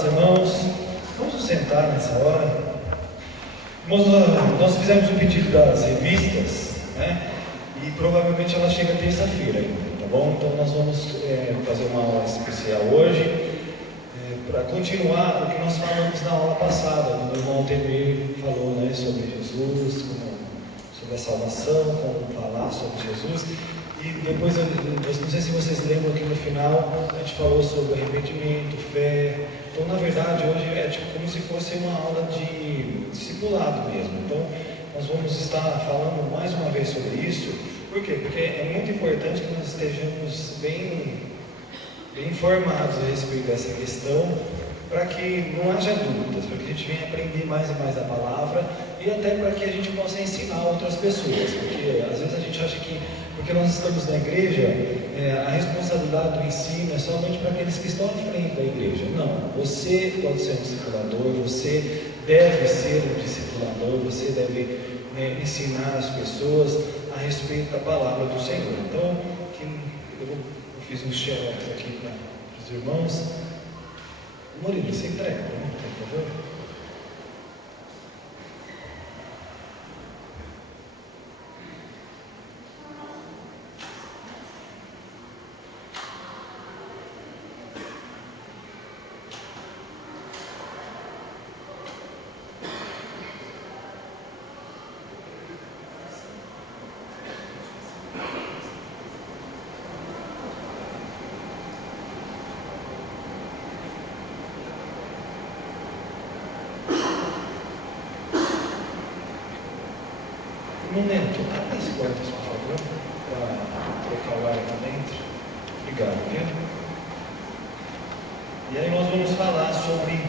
paz, irmãos. Vamos nos sentar nessa hora. Nós fizemos um pedido das revistas, né? E provavelmente ela chega terça-feira ainda, tá bom? Então nós vamos fazer uma aula especial hoje, para continuar o que nós falamos na aula passada, quando o irmão Altemir falou, né, sobre Jesus, sobre a salvação, como falar sobre Jesus. E depois, eu não sei se vocês lembram que no final a gente falou sobre arrependimento, fé. Então, na verdade, hoje é tipo como se fosse uma aula de discipulado mesmo. Então, nós vamos estar falando mais uma vez sobre isso. Por quê? Porque é muito importante que nós estejamos bem informados a respeito dessa questão, para que não haja dúvidas, para que a gente venha aprender mais e mais a palavra e até para que a gente possa ensinar outras pessoas, porque às vezes a gente acha que, porque nós estamos na igreja, a responsabilidade do ensino é somente para aqueles que estão à frente da igreja. Não, você pode ser um discipulador, você deve ser um discipulador, você deve ensinar as pessoas a respeito da palavra do Senhor. Então, eu fiz um xerox aqui para os irmãos. Murilo, você entrega, né? Por favor. Neto, abre as portas, por favor, para trocar o ar aqui dentro. Obrigado, viu? E aí nós vamos falar sobre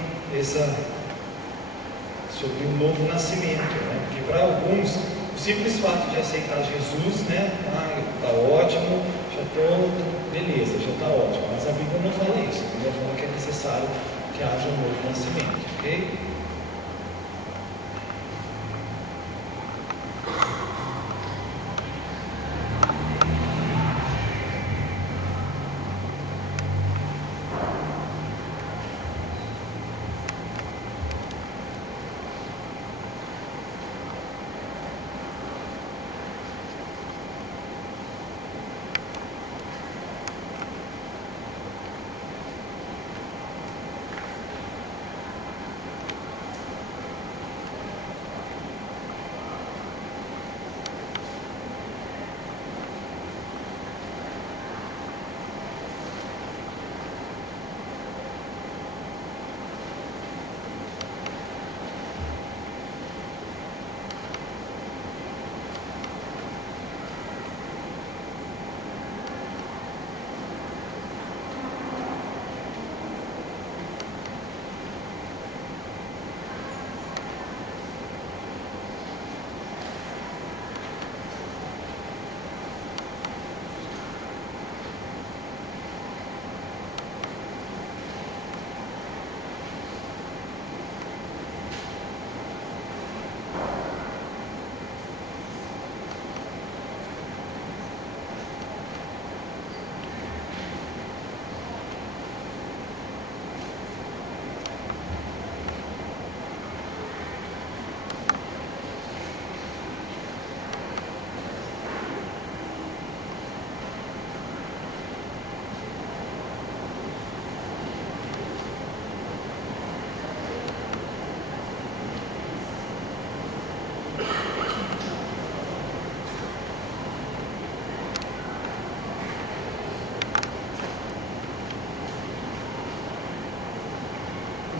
um novo nascimento, né? Porque para alguns, o simples fato de aceitar Jesus, né? Está ótimo, já estou, beleza, já está ótimo. Mas a Bíblia não fala isso. A Bíblia fala que é necessário que haja um novo nascimento, ok?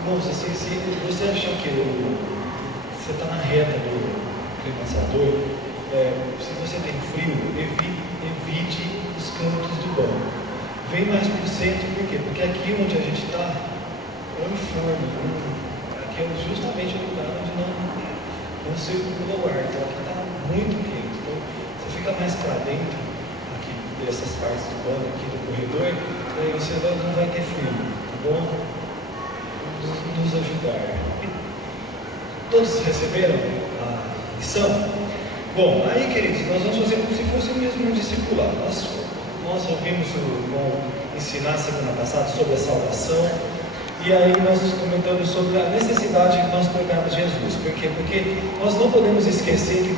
Moça, se você achar que você está na reta do climatizador, se você tem frio, evite os cantos do banco. Vem mais para o centro, por quê? Porque aqui onde a gente está é um forno, aqui é justamente o lugar onde não circula o ar, então aqui está muito quente. Então você fica mais para dentro aqui dessas partes do banco, aqui do corredor, daí você não vai ter frio, tá bom? Nos ajudar. Todos receberam a lição? Bom, aí, queridos, nós vamos fazer como se fosse mesmo um discipulado. Nós ouvimos o irmão ensinar semana passada sobre a salvação, E aí nós comentamos sobre a necessidade de nós pregarmos Jesus. Por quê? Porque nós não podemos esquecer que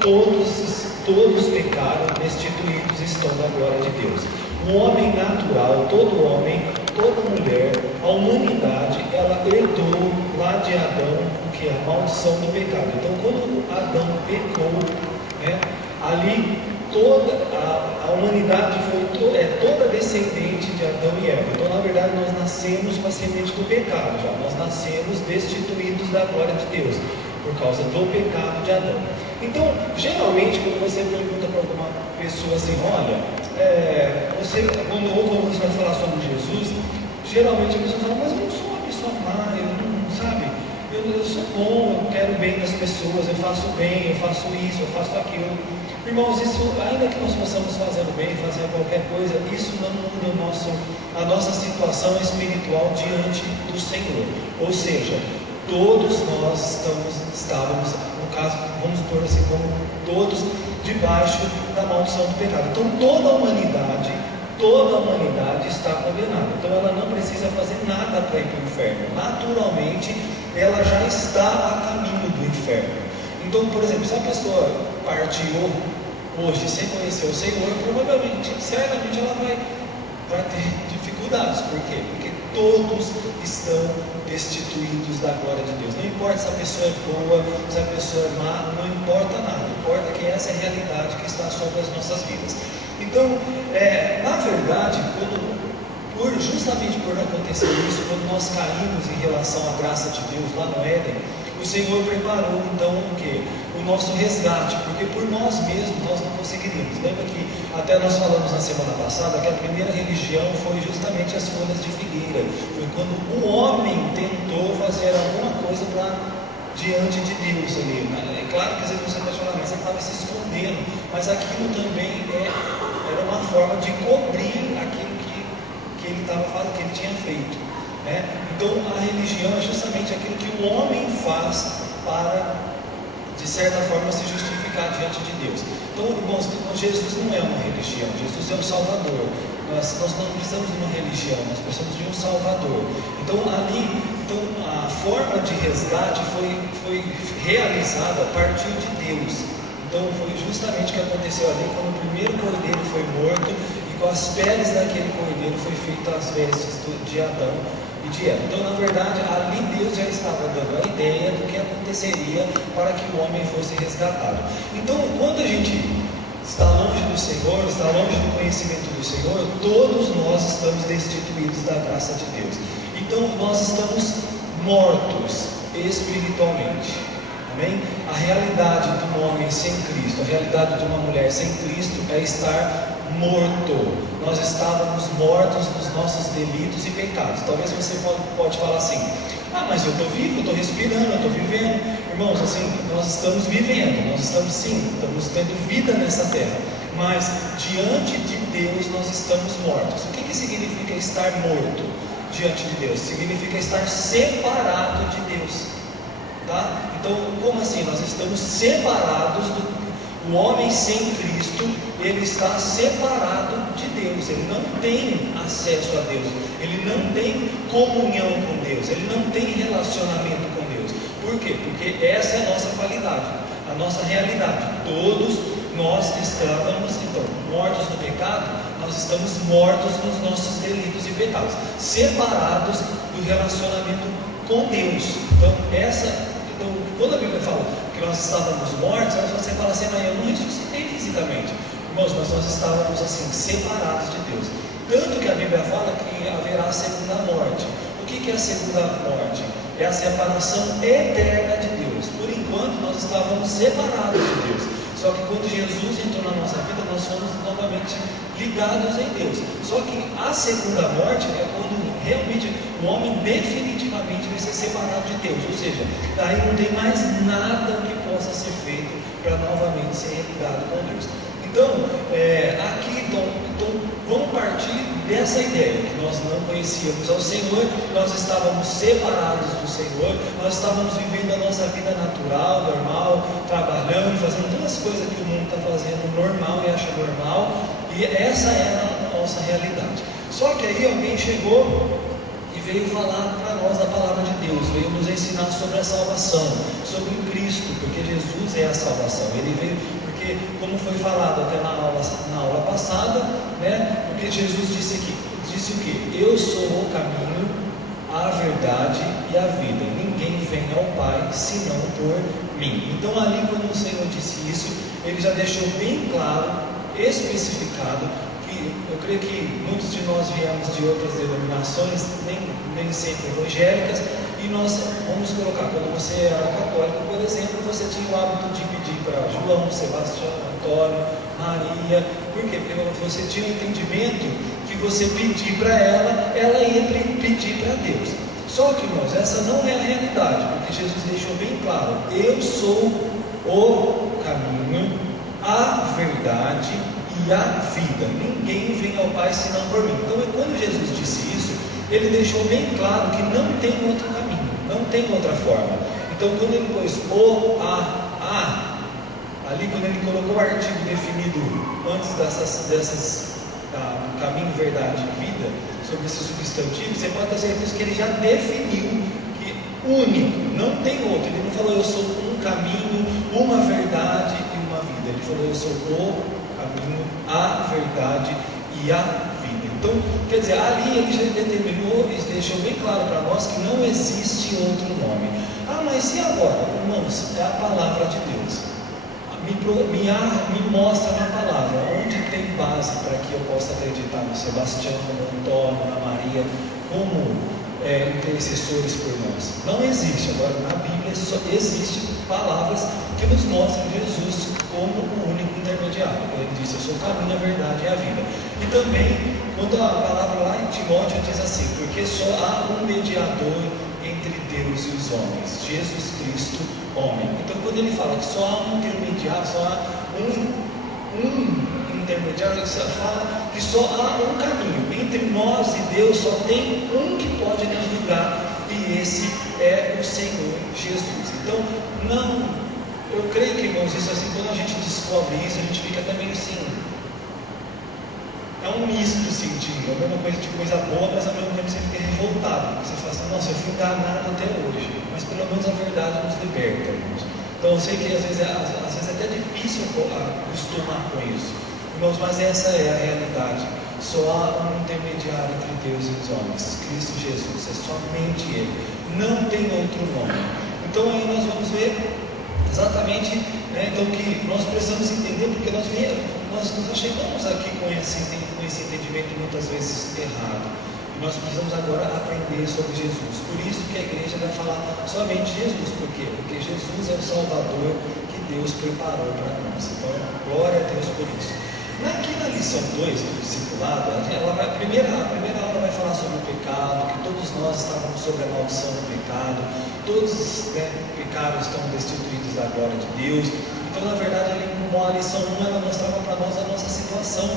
todos pecaram, destituídos estão da glória de Deus. O homem natural, todo homem, toda mulher, a humanidade, ela herdou lá de Adão o que? A maldição do pecado. Então, quando Adão pecou, né, ali toda a humanidade foi toda descendente de Adão e Eva. Então, na verdade, nós nascemos com a semente do pecado já. Nós nascemos destituídos da glória de Deus, por causa do pecado de Adão. Então, geralmente, quando você pergunta para alguma pessoa assim, olha, quando você vai falar sobre Jesus, geralmente a pessoa fala, mas eu não sou uma pessoa má, eu sou bom, eu quero o bem das pessoas, eu faço bem, eu faço isso, eu faço aquilo. Irmãos, isso, ainda que nós possamos fazer o bem, fazer qualquer coisa, isso não muda a nossa situação espiritual diante do Senhor. Ou seja, todos nós estávamos, no caso, vamos pôr assim, como todos debaixo da maldição do pecado. Então toda a humanidade está condenada. Então ela não precisa fazer nada para ir para o inferno. Naturalmente, ela já está a caminho do inferno. Então, por exemplo, se a pessoa partiu hoje sem conhecer o Senhor, provavelmente, certamente ela vai ter dificuldades. Por quê? Porque todos estão destituídos da glória de Deus. Não importa se a pessoa é boa, se a pessoa é má, não importa nada. Importa que essa é a realidade que está sobre as nossas vidas. Então, na verdade, justamente por acontecer isso, quando nós caímos em relação à graça de Deus lá no Éden, o Senhor preparou então o quê? O nosso resgate, porque por nós mesmos nós não conseguiríamos. Lembra que até nós falamos na semana passada que a primeira religião foi justamente as folhas de figueira. Foi quando o homem tentou fazer alguma coisa diante de Deus ali. É claro que às vezes você pode falar, mas ele estava se escondendo, mas aquilo também era uma forma de cobrir aquilo que ele estava fazendo, que ele tinha feito, né? Então a religião é justamente aquilo que o homem faz para, de certa forma, se justificar diante de Deus. Então, irmãos, Jesus não é uma religião, Jesus é o Salvador. Nós não precisamos de uma religião, nós precisamos de um Salvador. Então a forma de resgate foi realizada a partir de Deus. Então foi justamente o que aconteceu ali quando o primeiro cordeiro foi morto, e com as peles daquele cordeiro foi feita as vestes de Adão e de Eva. Então, na verdade, ali Deus já estava dando a ideia do que aconteceria para que o homem fosse resgatado. Então, quando a gente está longe do Senhor, está longe do conhecimento do Senhor, todos nós estamos destituídos da graça de Deus. Então, nós estamos mortos espiritualmente. Amém? A realidade de um homem sem Cristo, a realidade de uma mulher sem Cristo é estar morto. Nós estávamos mortos nos nossos delitos e pecados. Talvez você pode falar assim, mas eu estou vivo, eu estou respirando, eu estou vivendo. Irmãos, assim, nós estamos vivendo, nós estamos tendo vida nessa terra, mas diante de Deus nós estamos mortos. O que significa estar morto diante de Deus? Significa estar separado de Deus. Tá? Então, como assim? Nós estamos separados o homem sem Cristo, ele está separado de Deus, ele não tem acesso a Deus, ele não tem comunhão com Deus, ele não tem relacionamento com Deus. Por quê? Porque essa é a nossa qualidade, a nossa realidade. Todos nós estávamos, então, mortos no pecado, nós estamos mortos nos nossos delitos e pecados, separados do relacionamento com Deus. Então, quando a Bíblia fala que nós estávamos mortos, você fala assim, mas eu não ressuscitei fisicamente. Irmãos, nós estávamos assim, separados de Deus. Tanto que a Bíblia fala que haverá a segunda morte. O que é a segunda morte? É a separação eterna de Deus. Por enquanto nós estávamos separados de Deus. Só que quando Jesus entrou na nossa vida, nós fomos novamente ligados em Deus. Só que a segunda morte é quando realmente o homem definitivamente vai ser separado de Deus. Ou seja, daí não tem mais nada que possa ser feito para novamente ser ligado com Deus. Então, vamos partir dessa ideia, que nós não conhecíamos ao Senhor, nós estávamos separados do Senhor, nós estávamos vivendo a nossa vida natural, normal, trabalhando, fazendo todas as coisas que o mundo está fazendo normal e acha normal, e essa era a nossa realidade. Só que aí alguém chegou e veio falar para nós da palavra de Deus, veio nos ensinar sobre a salvação, sobre o Cristo, porque Jesus é a salvação. Ele veio, porque como foi falado até na aula passada, né? Porque Jesus disse o que? Eu sou o caminho, a verdade e a vida. Ninguém vem ao Pai senão por mim. Então ali quando o Senhor disse isso, Ele já deixou bem claro, especificado, que eu creio que muitos de nós viemos de outras denominações, nem sempre evangélicas, e nós vamos colocar, quando você era católico, por exemplo, você tinha o hábito de pedir para João, Sebastião, Antônio, Maria. Por quê? Porque você tinha o entendimento que você pedir para ela ia pedir para Deus. Só que, irmãos, essa não é a realidade, porque Jesus deixou bem claro: eu sou o caminho, a verdade e a vida. Ninguém vem ao Pai senão por mim. Então, quando Jesus disse isso, Ele deixou bem claro que não tem outro caminho, não tem outra forma. Então, quando Ele pôs o, ali quando Ele colocou o artigo definido antes dessas caminho, verdade e vida, sobre esse substantivo, você pode ter certeza que Ele já definiu que único, não tem outro. Ele não falou eu sou um caminho, uma verdade e uma vida. Ele falou eu sou o caminho, a verdade e a vida. Então, quer dizer, ali Ele já determinou e deixou bem claro para nós que não existe outro nome. Mas e agora? Irmãos, é a palavra de Deus. Me mostra na palavra onde tem base para que eu possa acreditar no Sebastião, no Antônio, na Maria, como intercessores por nós. Não existe. Agora, na Bíblia só existem palavras que nos mostram Jesus como o único intermediário. Ele disse: eu sou o caminho, a verdade e a vida. E também, quando a palavra lá em Timóteo diz assim: porque só há um mediador entre Deus e os homens, Jesus Cristo, homem. Então, quando ele fala que só há um intermediário, só há um intermediário, ele fala que só há um caminho. Entre nós e Deus só tem um que pode nos livrar, e esse é o Senhor Jesus. Então, eu creio que, irmãos, isso assim, quando a gente descobre isso, a gente fica também assim, é um misto, assim, é a mesma coisa de coisa boa, mas ao mesmo tempo você fica revoltado, porque você fala assim: nossa, eu fui enganado até hoje, mas pelo menos a verdade nos liberta, irmãos. Então eu sei que às vezes é até difícil acostumar com isso, irmãos, mas essa é a realidade. Só há um intermediário entre Deus e os homens, Cristo Jesus, é somente Ele, não tem outro nome. Então aí nós vamos ver exatamente, então, que nós precisamos entender, porque nós chegamos aqui com esse entendimento muitas vezes errado, e nós precisamos agora aprender sobre Jesus. Por isso que a igreja vai falar somente Jesus. Por quê? Porque Jesus é o Salvador que Deus preparou para nós. Então, glória a Deus por isso. Aqui na lição 2 do discipulado, a primeira aula vai falar sobre o pecado, que todos nós estávamos sob a maldição do pecado, todos os pecados estão destituídos da glória de Deus. Então, na verdade, a lição 1 ela mostrava para nós a nossa situação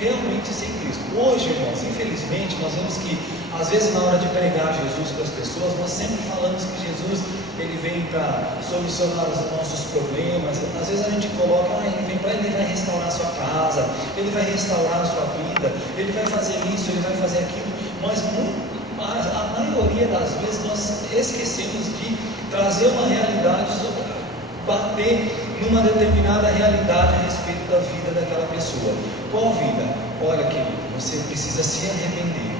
realmente sem Cristo. Hoje, irmãos, infelizmente, nós vemos que, às vezes, na hora de pregar Jesus para as pessoas, nós sempre falamos que Jesus Ele vem para solucionar os nossos problemas. Às vezes a gente coloca: Ele vem para, Ele vai restaurar a sua casa, Ele vai restaurar a sua vida, Ele vai fazer isso, Ele vai fazer aquilo. Mas a maioria das vezes nós esquecemos de trazer uma realidade, bater numa determinada realidade a respeito da vida daquela pessoa. Qual vida? Olha, querido, você precisa se arrepender.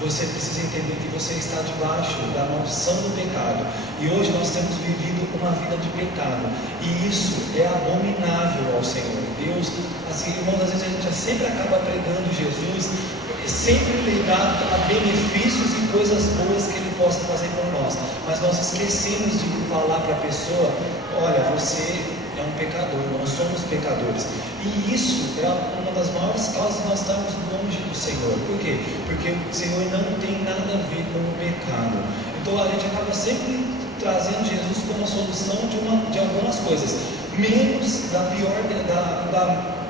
Você precisa entender que você está debaixo da maldição do pecado. E hoje nós temos vivido uma vida de pecado. E isso é abominável ao Senhor. Deus, assim, irmãos, às vezes a gente sempre acaba pregando Jesus, sempre ligado a benefícios e coisas boas que Ele possa fazer por nós. Mas nós esquecemos de falar para a pessoa: olha, você é um pecador, nós somos pecadores. E isso é uma das maiores causas de nós estarmos longe do Senhor. Por quê? Porque o Senhor não tem nada a ver com o pecado. Então a gente acaba sempre trazendo Jesus como a solução de algumas coisas, menos da pior,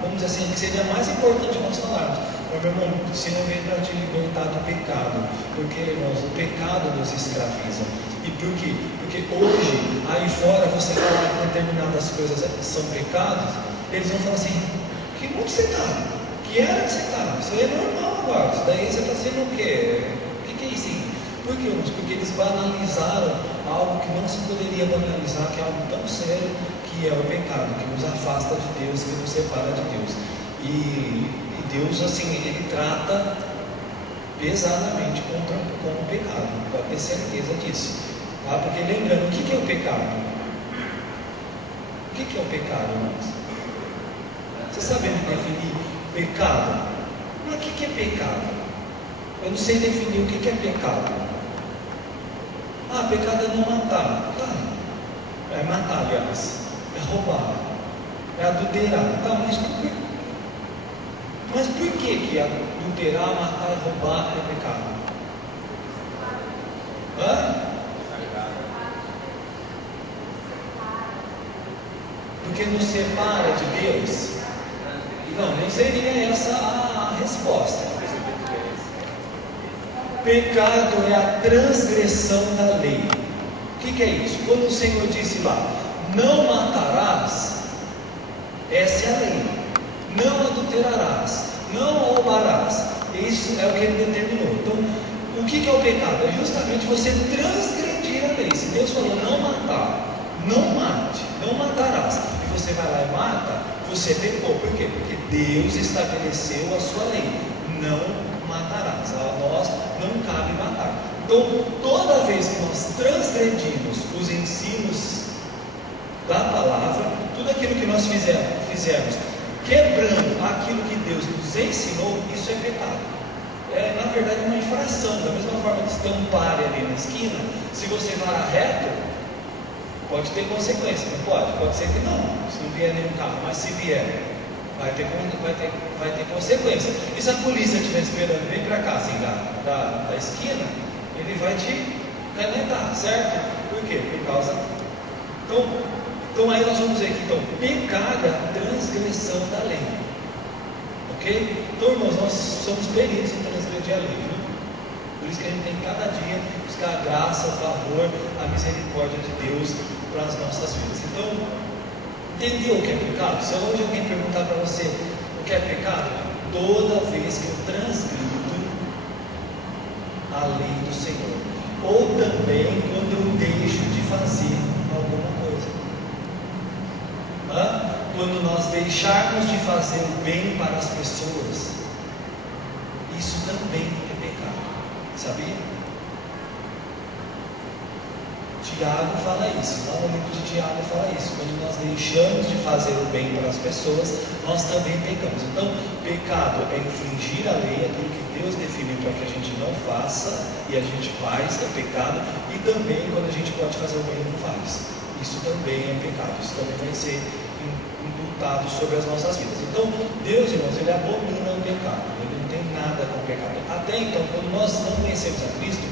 vamos dizer assim, que seria mais importante nós falarmos. Meu irmão, o Senhor veio para te libertar do pecado, porque, irmãos, o pecado nos escraviza. E por quê? Porque hoje, aí fora, você falar que determinadas coisas são pecados, eles vão falar assim: que mundo você está? Que era que você está? Isso aí é normal agora. Isso daí você está sendo o quê? O que que é isso aí? Por quê, irmãos? Porque eles banalizaram algo que não se poderia banalizar, que é algo tão sério, que é o pecado, que nos afasta de Deus, que nos separa de Deus. E Deus, assim, Ele trata pesadamente com o pecado, pode ter certeza disso, tá? Porque lembrando, o que é o pecado? O que é o pecado, irmãos? Você sabe definir pecado? Mas o que é pecado? Eu não sei definir o que é pecado. Pecado é não matar. Tá. É matar, aliás. É roubar. É adulterar. Tá, mas por que adulterar, matar e roubar é pecado? Porque nos separa de Deus? Não seria essa a resposta. Pecado é a transgressão da lei. O que é isso? Quando o Senhor disse lá, não matarás, essa é a lei. Não adulterarás, não roubarás. Isso é o que Ele determinou. Então, o que é o pecado? É justamente você transgredir a lei. Se Deus falou não matar, não mate, não matarás, e você vai lá e mata, você pecou. Por quê? Porque Deus estabeleceu a sua lei. Não matarás. A nós não cabe matar. Então, toda vez que nós transgredimos os ensinos da palavra, tudo aquilo que nós fizermos quebrando aquilo que Deus nos ensinou, isso é pecado. É, na verdade, uma infração. Da mesma forma que se tem um pare ali na esquina, se você vai reto, pode ter consequência, não pode? Pode ser que não, se não vier nenhum carro, mas se vier, vai ter consequência. E se a polícia estiver esperando, vem para cá, assim, da esquina, ele vai te canetar, certo? Por quê? Por causa. Então aí nós vamos ver que pecado é a transgressão da lei. Ok? Então, irmãos, nós somos peritos em transgredir a lei, viu? Por isso que a gente tem que cada dia buscar a graça, o favor, a misericórdia de Deus para as nossas vidas. Então, entendeu o que é pecado? Se hoje alguém perguntar para você o que é pecado, toda vez que eu transgrido a lei do Senhor, ou também quando eu deixo de fazer alguma coisa. Quando nós deixarmos de fazer o bem para as pessoas, isso também é pecado, sabia? Tiago fala isso, lá no livro de Tiago fala isso. Quando nós deixamos de fazer o bem para as pessoas, nós também pecamos. Então, pecado é infringir a lei, aquilo que Deus definiu para que a gente não faça, e a gente faz, é pecado. E também quando a gente pode fazer o bem e não faz, isso também é pecado. Isso também vai ser imputado sobre as nossas vidas. Então, Deus, irmãos, Ele abomina o pecado. Ele não tem nada com o pecado. Até então, quando nós não conhecemos a Cristo,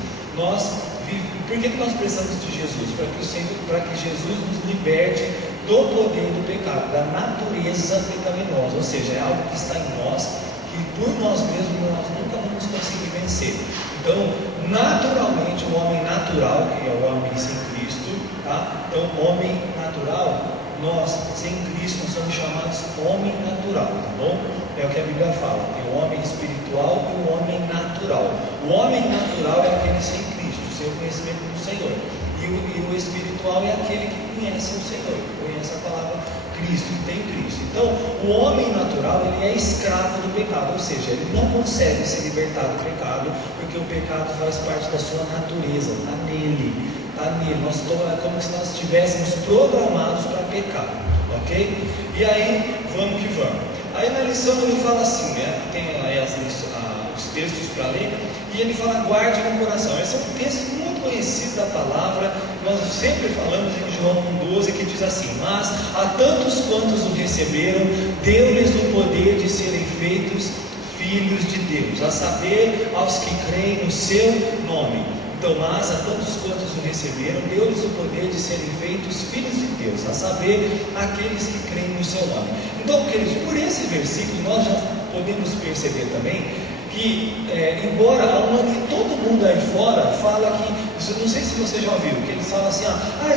por que nós precisamos de Jesus? Para que Jesus nos liberte do poder do pecado, da natureza pecaminosa. Ou seja, é algo que está em nós, que por nós mesmos nós nunca vamos conseguir vencer. Então, naturalmente, o homem natural, que é o homem sem Cristo, tá? Então, homem natural, nós, sem Cristo, nós somos chamados homem natural, tá bom? É o que a Bíblia fala, tem o homem espiritual e o homem natural. O homem natural é aquele sem Cristo, sem o conhecimento do Senhor. E o espiritual é aquele que conhece o Senhor, que conhece a palavra Cristo, que tem Cristo. Então, o homem natural, ele é escravo do pecado, ou seja, ele não consegue se libertar do pecado, porque o pecado faz parte da sua natureza, está nele. É como se nós estivéssemos programados para pecar, ok? E aí, vamos que vamos. Aí na lição ele fala assim, né? Tem aí os textos para ler, e ele fala, guarde no coração. Esse é um texto muito conhecido da palavra, nós sempre falamos em João 1,12, que diz assim: mas a tantos quantos o receberam, deu-lhes o poder de serem feitos filhos de Deus, a saber, aos que creem no seu nome. Então, mas a tantos quantos o receberam, deu-lhes o poder de serem feitos filhos de Deus, a saber, aqueles que creem no seu nome. Então, queridos, por esse versículo nós já podemos perceber também que, embora todo mundo aí fora fala que, não sei se você já ouviu, que eles falam assim,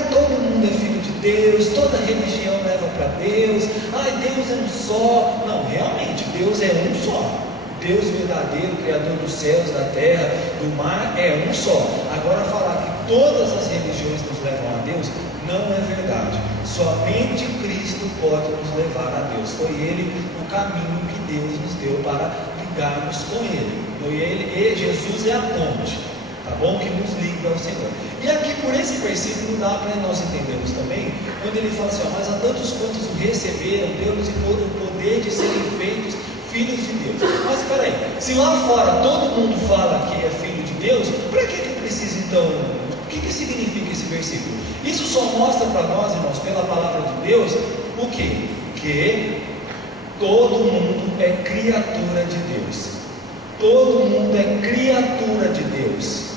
todo mundo é filho de Deus, toda religião leva para Deus, Deus é um só. Não, realmente, Deus é um só. Deus verdadeiro, Criador dos céus, da terra, do mar, é um só. Agora, falar que todas as religiões nos levam a Deus, não é verdade. Somente Cristo pode nos levar a Deus. Foi Ele o caminho que Deus nos deu para ligarmos com Ele. E Jesus é a ponte, tá bom? Que nos liga ao Senhor. E aqui por esse versículo dá para nós entendermos também, quando ele fala assim, mas a tantos quantos o receberam, deu-lhes o poder de serem feitos filhos de Deus. Mas espera aí, se lá fora todo mundo fala que é filho de Deus, para que precisa então? O que significa esse versículo? Isso só mostra para nós, irmãos, pela palavra de Deus, o quê? Que todo mundo é criatura de Deus. Todo mundo é criatura de Deus.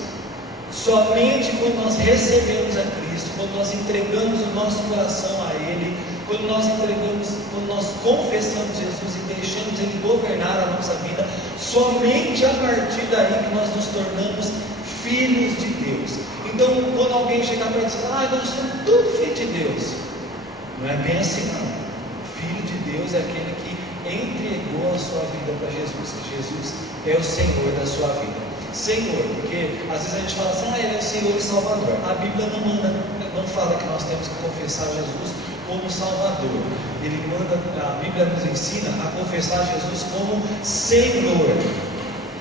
Somente quando nós recebemos a Cristo, quando nós entregamos o nosso coração a Ele, quando nós confessamos Jesus e deixamos Ele governar a nossa vida, somente a partir daí que nós nos tornamos filhos de Deus. Então, quando alguém chegar para dizer, nós somos tudo filho de Deus, não é bem assim não. Filho de Deus é aquele que entregou a sua vida para Jesus. Jesus é o Senhor da sua vida. Senhor, porque às vezes a gente fala assim, Ele é o Senhor e Salvador. A Bíblia não fala que nós temos que confessar Jesus como Salvador. A Bíblia nos ensina a confessar Jesus como Senhor,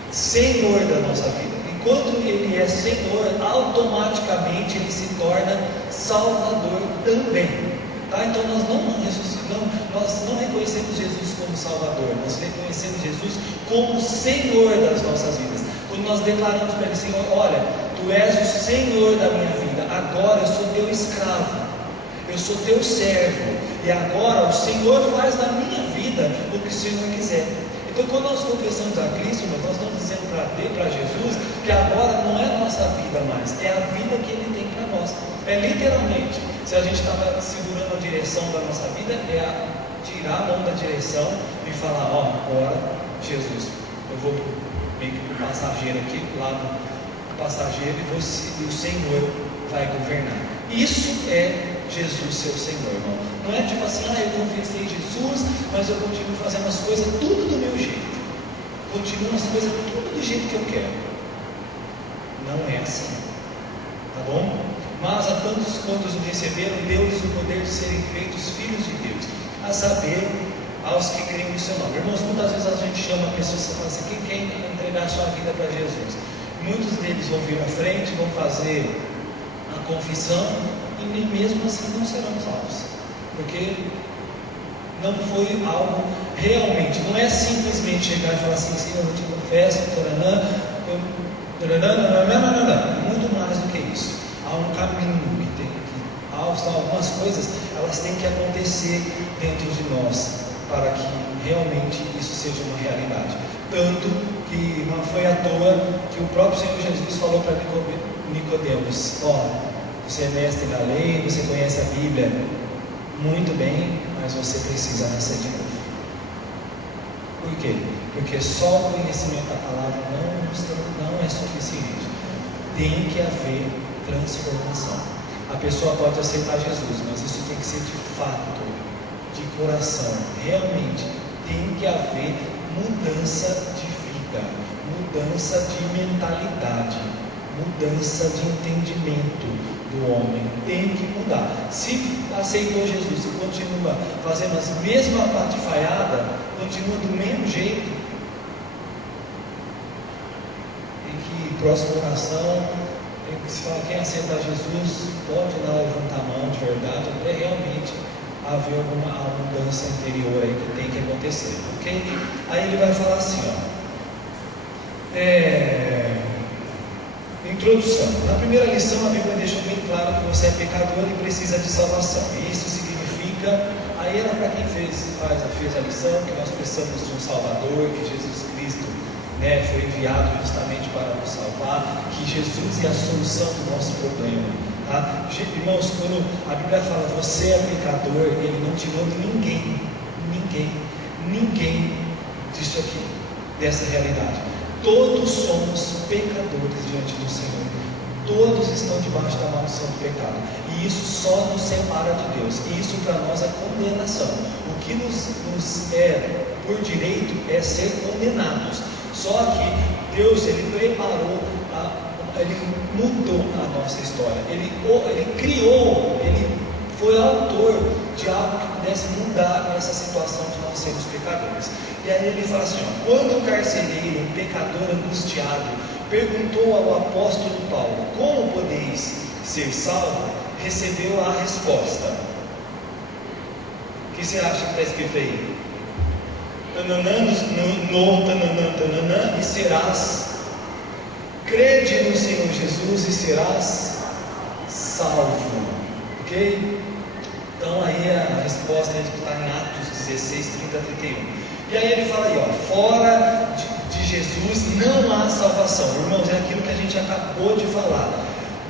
Senhor da nossa vida. Quando Ele é Senhor, automaticamente Ele se torna Salvador também. Tá? Então nós não reconhecemos Jesus como Salvador, nós reconhecemos Jesus como Senhor das nossas vidas. Quando nós declaramos para Ele, Senhor, olha, Tu és o Senhor da minha vida, agora eu sou Teu escravo, eu sou Teu servo, e agora o Senhor faz na minha vida o que o Senhor quiser. Então, quando nós confessamos a Cristo, nós estamos dizendo para Jesus que agora não é a nossa vida mais, é a vida que Ele tem para nós. É literalmente, se a gente estava segurando a direção da nossa vida, é tirar a mão da direção e falar, agora, Jesus, eu vou meio que para o passageiro aqui, lá no passageiro, e o Senhor vai governar. Isso é Jesus ser o Senhor, irmão. Não é tipo assim, eu confessei Jesus, mas eu continuo fazendo as coisas tudo do meu jeito. Continuo as coisas tudo do jeito que eu quero. Não é assim. Tá bom? Mas a tantos quantos o receberam, deu-lhes o poder de serem feitos filhos de Deus, a saber, aos que creem no seu nome. Irmãos, muitas vezes a gente chama pessoas e fala assim, quem quer entregar a sua vida para Jesus? Muitos deles vão vir à frente, vão fazer a confissão, e nem mesmo assim não serão salvos, porque não foi algo realmente, não é simplesmente chegar e falar assim, Senhor, eu te confesso, é muito mais do que isso. Há um caminho algumas coisas, elas têm que acontecer dentro de nós, para que realmente isso seja uma realidade. Tanto que não foi à toa que o próprio Senhor Jesus falou para Nicodemos, você é mestre da lei, você conhece a Bíblia muito bem, mas você precisa nascer de novo. Por quê? Porque só o conhecimento da palavra não é suficiente. Tem que haver transformação. A pessoa pode aceitar Jesus, mas isso tem que ser de fato, de coração. Realmente tem que haver mudança de vida, mudança de mentalidade, mudança de entendimento do homem. Tem que mudar. Se aceitou Jesus e continua fazendo as mesmas patifaiadas, continua do mesmo jeito, tem que ir próxima oração, tem que se falar, quem aceitar Jesus pode ir lá levantar a mão de verdade, até realmente haver alguma mudança interior aí que tem que acontecer, ok? Aí ele vai falar assim, introdução. Na primeira lição, a Bíblia deixou bem claro que você é pecador e precisa de salvação. E isso significa, aí era para quem fez a lição, que nós precisamos de um Salvador, que Jesus Cristo foi enviado justamente para nos salvar, que Jesus é a solução do nosso problema. Tá? Irmãos, quando a Bíblia fala você é pecador, Ele não tirou ninguém disso aqui, dessa realidade. Todos somos pecadores diante do Senhor. Todos estão debaixo da maldição do pecado. E isso só nos separa de Deus. E isso para nós é condenação. O que nos é por direito é ser condenados. Só que Deus, Ele preparou, Ele mudou a nossa história, Ele criou, Ele foi autor de algo que pudesse mudar essa situação de nós sermos pecadores. E aí ele fala assim, ó, quando o carcereiro, um pecador angustiado, perguntou ao apóstolo Paulo, como podeis ser salvo? Recebeu a resposta. O que você acha que está escrito aí? Tananã, tananã, e serás, crede no Senhor Jesus e serás salvo. Ok? Então aí a resposta que está em Atos 16, 30 a 31. E aí ele fala aí, ó, fora de Jesus não há salvação. Irmãos, é aquilo que a gente acabou de falar.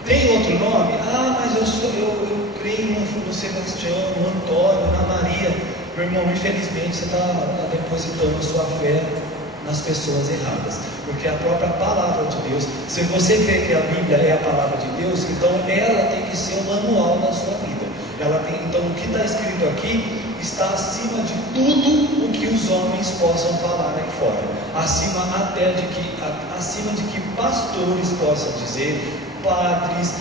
Tem outro nome? Mas eu creio no Sebastião, no Antônio, na Maria. Meu irmão, infelizmente você está depositando a sua fé nas pessoas erradas, porque a própria palavra de Deus, se você crê que a Bíblia é a palavra de Deus, então ela tem que ser o manual da sua vida. Então o que está escrito aqui está acima de tudo o que os homens possam falar aí fora, acima de que pastores possam dizer, padres,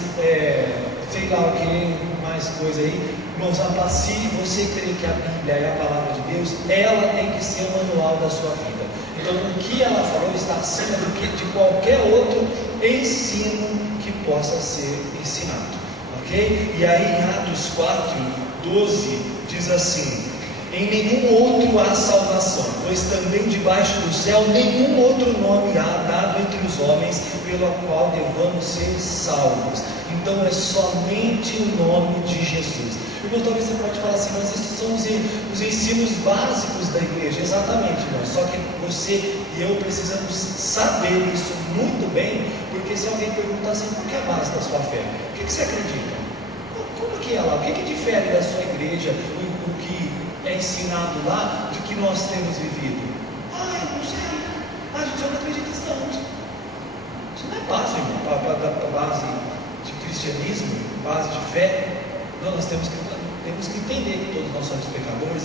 sei lá o que mais coisa aí. Irmãos, se você crê que a Bíblia é a palavra de Deus, ela tem que ser o manual da sua vida. Então o que ela falou está acima de qualquer outro ensino que possa ser ensinado. Ok? E aí em Atos 4, 12 diz assim, em nenhum outro há salvação, pois também debaixo do céu nenhum outro nome há dado entre os homens pelo qual devamos ser salvos. Então é somente o nome de Jesus. Irmão, talvez você pode falar assim, mas esses são os ensinos básicos da igreja. Exatamente, irmão. Só que você e eu precisamos saber isso muito bem, porque se alguém perguntar assim, qual que é a base da sua fé? O que você acredita? Como que é lá? O que difere da sua igreja, o que é ensinado lá, de que nós temos vivido? Eu não sei. A gente só não acredita em santo. Isso não é base, irmão, para base de cristianismo, base de fé. Não, nós temos que entender que todos nós somos pecadores,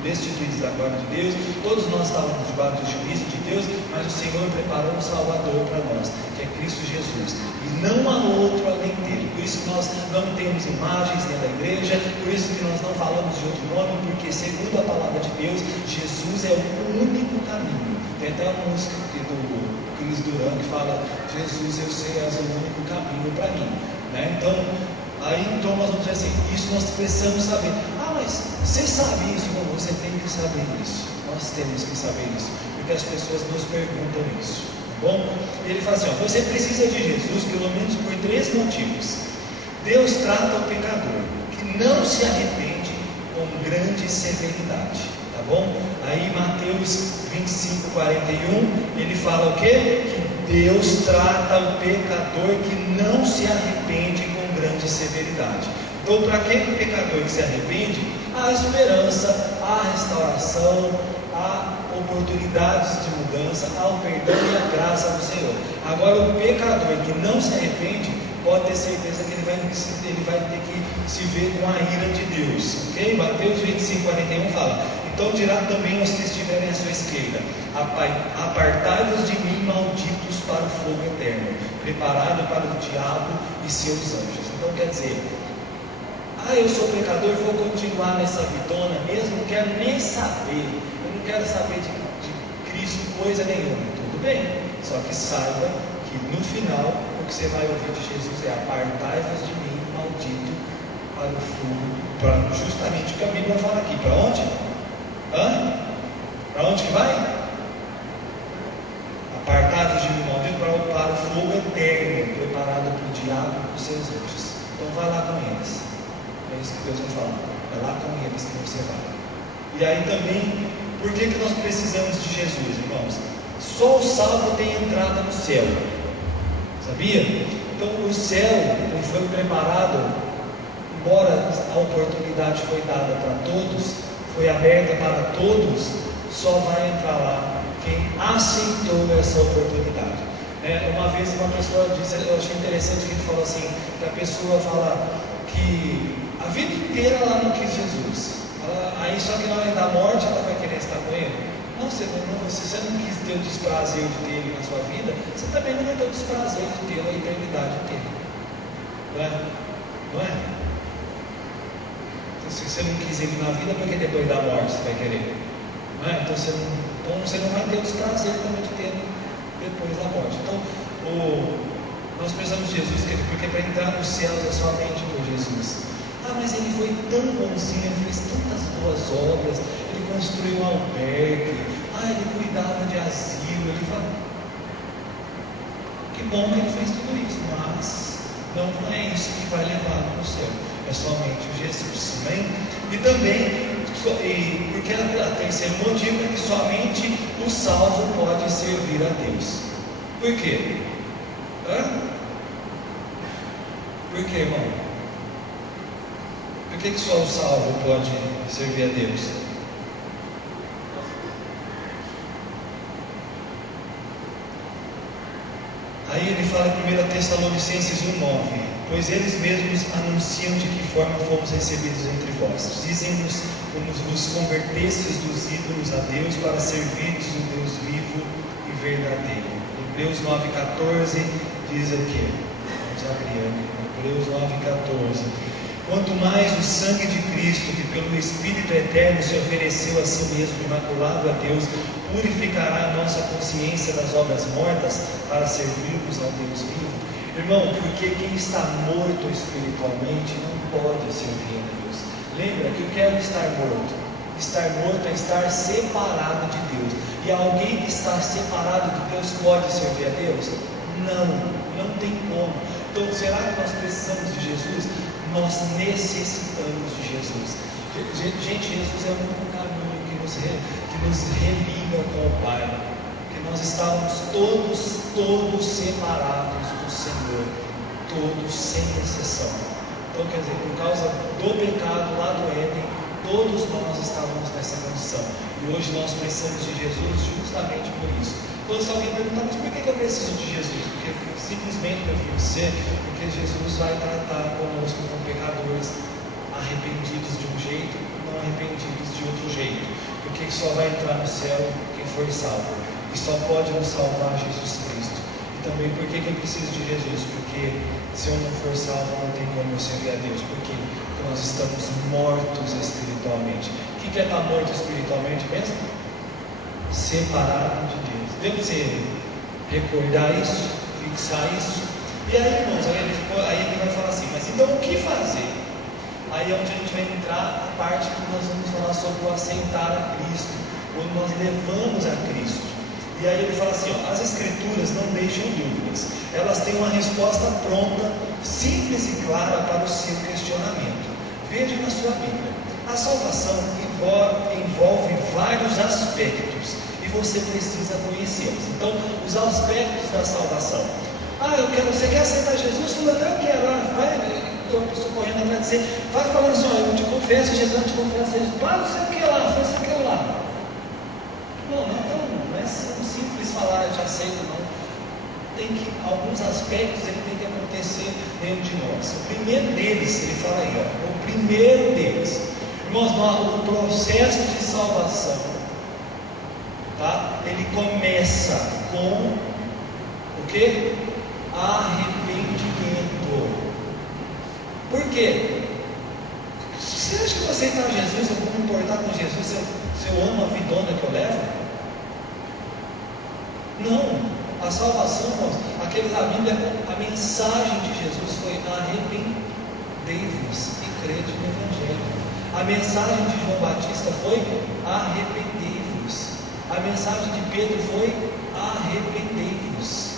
destituídos da glória de Deus, todos nós estávamos debaixo do juízo de Deus, mas o Senhor preparou um Salvador para nós, que é Cristo Jesus, e não há outro além dele. Por isso que nós não temos imagens dentro da igreja, por isso que nós não falamos de outro nome, porque segundo a palavra de Deus, Jesus é o único caminho. Tem até uma música do Cris Duran que fala, Jesus, eu sei, és o único caminho para mim, né? Então nós vamos dizer assim, isso nós precisamos saber. Mas você sabe isso? Não, você tem que saber isso. Nós temos que saber isso, porque as pessoas nos perguntam isso, tá bom? Ele fala assim, você precisa de Jesus pelo menos por 3 motivos. Deus trata o pecador que não se arrepende com grande severidade, tá bom? Aí Mateus 25, 41, ele fala o quê? Que Deus trata o pecador que não se arrepende com grande severidade. Então, para aquele pecador que se arrepende, há esperança, há restauração, há oportunidades de mudança, há o perdão e a graça do Senhor. Agora, o pecador que não se arrepende, pode ter certeza que ele vai ter que se ver com a ira de Deus. Ok? Mateus 25, 41 fala, então dirá também aos que estiverem à sua esquerda, apartai-vos de mim, malditos, para o fogo eterno, preparado para o diabo e seus anjos. Então quer dizer, eu sou pecador, vou continuar nessa vitona mesmo, não quero nem saber, eu não quero saber de Cristo coisa nenhuma. Tudo bem, só que saiba que no final o que você vai ouvir de Jesus é apartai-vos de mim, maldito, para o fogo, justamente o que a Bíblia fala aqui. Para onde? Para onde que vai? Apartai-vos de mim, maldito, para o fogo eterno, preparado para o diabo e para os seus anjos. Então vai lá com eles. É isso que Deus vai falar. Vai lá com eles que você vai. E aí também, por que nós precisamos de Jesus, irmãos? Só o salvo tem entrada no céu. Sabia? Então o céu ele foi preparado, embora a oportunidade foi dada para todos, foi aberta para todos, só vai entrar lá quem aceitou essa oportunidade. Uma vez uma pessoa disse, eu achei interessante que ele falou assim, que a pessoa fala que a vida inteira ela não quis Jesus, aí só que na hora da morte ela vai querer estar com ele. Não, você se você não quis ter o desprazer de ter Ele na sua vida, você também não vai ter o desprazer de ter a eternidade inteira. Não é? Não é? Se você não quis Ele na vida, por que depois da morte você vai querer? Não é? Então você não vai ter o desprazer também de ter depois da morte. Então, nós precisamos de Jesus, porque para entrar nos céus é somente por Jesus. Mas ele foi tão bonzinho, ele fez tantas boas obras, ele construiu um albergue, ele cuidava de asilo, ele fala, que bom que ele fez tudo isso, mas não é isso que vai levar para o céu, é somente o Jesus, amém? E também, porque o terceiro motivo é que somente o salvo pode servir a Deus. Por quê? Por quê, irmão? Por que só o salvo pode servir a Deus? Aí ele fala em 1 Tessalonicenses 1,9: pois eles mesmos anunciam de que forma fomos recebidos entre vós. Dizem-nos como vos convertestes dos ídolos a Deus para servirdes o Deus vivo e verdadeiro. Hebreus 9,14 diz aqui, vamos abrir aqui, Hebreus 9,14: quanto mais o sangue de Cristo, que pelo Espírito Eterno se ofereceu a si mesmo imaculado a Deus, purificará a nossa consciência das obras mortas para servirmos ao Deus vivo. Irmão, porque quem está morto espiritualmente não pode servir a Deus. Lembra que o que é estar morto? Estar morto é estar separado de Deus. E alguém que está separado de Deus pode servir a Deus? Não tem como. Então, será que nós precisamos de Jesus? Nós necessitamos de Jesus. Gente, Jesus é o único caminho que nos religa com o Pai. Que nós estávamos todos separados do Senhor, todos sem exceção. Então, quer dizer, por causa do pecado lá do Éden, todos nós estávamos nessa condição. E hoje nós precisamos de Jesus justamente por isso. Então, se alguém perguntar, mas por que eu preciso de Jesus? Porque simplesmente, meu filho, porque Jesus vai tratar conosco como pecadores arrependidos de um jeito, não arrependidos de outro jeito. Porque só vai entrar no céu quem for salvo. E só pode nos salvar Jesus Cristo. E também por que eu preciso de Jesus? Porque se eu não for salvo, não tem como eu servir a Deus. Porque nós estamos mortos espiritualmente. O que é estar morto espiritualmente mesmo? Separado de Deus. Deu para você recordar isso? Fixar isso? E aí, irmãos, aí ele vai falar assim, mas então o que fazer? Aí é onde a gente vai entrar a parte que nós vamos falar sobre o aceitar a Cristo, quando nós levamos a Cristo. E aí ele fala assim, as Escrituras não deixam dúvidas, elas têm uma resposta pronta, simples e clara para o seu questionamento. Veja na sua Bíblia, a salvação envolve vários aspectos, e você precisa conhecê-los. Então, os aspectos da salvação. Você quer aceitar Jesus? Fulano, eu quero. Vai, eu estou correndo atrás de você. Vai falando assim, eu te confesso Jesus, eu te confesso Jesus. Não sei o que lá, faz aquilo lá. Não é tão simples falar, eu te aceito, não. Alguns aspectos ele tem que acontecer dentro de nós. O primeiro deles, ele fala aí, o primeiro deles. Irmãos, o processo de salvação, ele começa com o que? Arrependimento. Por quê? Você acha que eu aceitar Jesus, eu vou me importar com Jesus se eu amo a vidona que eu levo? Não. A salvação, a Bíblia, a mensagem de Jesus foi arrependei-vos e crede no Evangelho. A mensagem de João Batista foi arrependei-vos. A mensagem de Pedro foi arrependei-vos.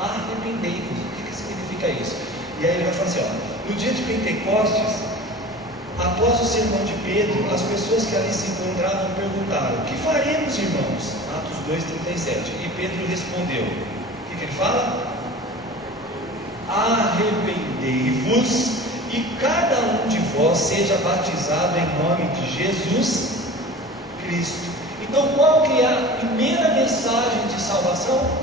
Arrependei-vos. O que significa isso? E aí ele vai falar assim, no dia de Pentecostes, após o sermão de Pedro, as pessoas que ali se encontravam perguntaram, o que faremos, irmãos? Atos 2,37. E Pedro respondeu, o que ele fala? Arrependei-vos e cada um de vós seja batizado em nome de Jesus Cristo. Então, qual que é a primeira mensagem de salvação?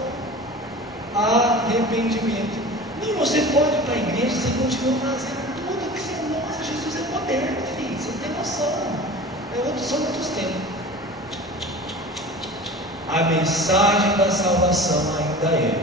Arrependimento. Não, você pode ir para a igreja, você continua fazendo tudo que você... Nossa, Jesus é moderno, filho, você não tem noção. São outros tempos. A mensagem da salvação ainda é: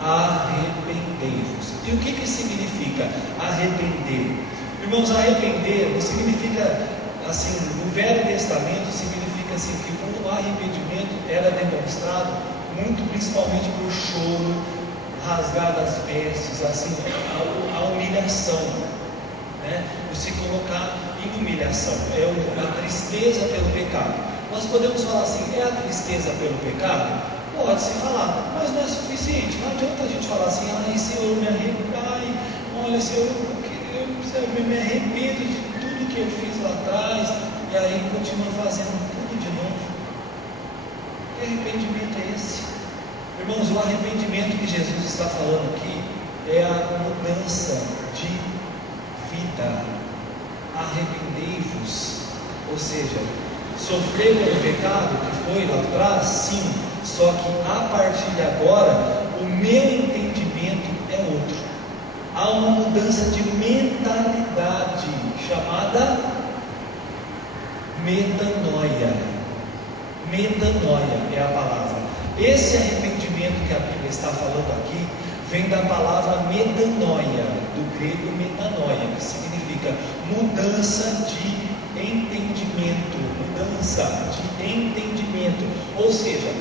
arrependei-vos. E o que significa arrepender? Irmãos, arrepender não significa assim, no Velho Testamento significa assim, que o arrependimento era demonstrado muito principalmente por choro, rasgar das vestes, assim, a humilhação, né? Se colocar em humilhação, é a tristeza pelo pecado. Nós podemos falar assim: é a tristeza pelo pecado? Pode-se falar, mas não é suficiente. Não adianta a gente falar assim: ai Senhor, eu me arrependo, olha Senhor, eu me arrependo de tudo que eu fiz lá atrás, e aí continua fazendo tudo de novo. Que arrependimento é esse? Irmãos, o arrependimento que Jesus está falando aqui é a mudança de vida. Arrependei-vos, ou seja, sofrer pelo pecado que foi lá atrás, sim, só que a partir de agora o meu entendimento é outro. Há uma mudança de mentalidade chamada metanoia. Metanoia é a palavra. Esse arrependimento que a Bíblia está falando aqui vem da palavra metanoia, do grego metanoia, que significa mudança de entendimento. Mudança de entendimento. Ou seja,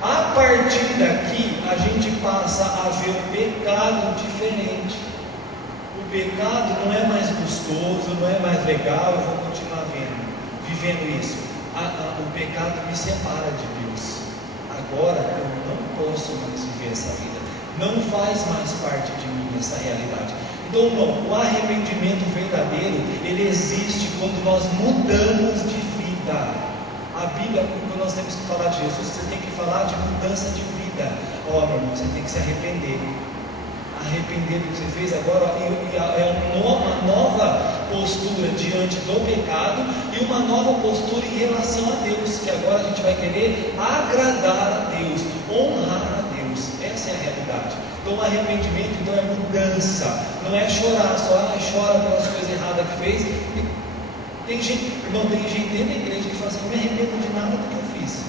a partir daqui a gente passa a ver o pecado diferente. O pecado não é mais gostoso, não é mais legal, eu vou continuar vivendo isso. O pecado me separa de Deus. Agora eu não posso mais viver essa vida, não faz mais parte de mim essa realidade. Então, não, o arrependimento verdadeiro, ele existe quando nós mudamos de vida. A Bíblia, quando nós temos que falar de Jesus, você tem que falar de mudança de vida. Meu irmão, você tem que se arrepender. Arrepender do que você fez agora é uma nova postura diante do pecado e uma nova postura em relação a Deus, que agora a gente vai querer agradar a Deus, honrar a Deus. Essa é a realidade. Então, arrependimento então é mudança, não é chorar só, chora pelas coisas erradas que fez. Tem gente, irmão, tem gente dentro da igreja que fala assim: não me arrependo de nada do que eu fiz.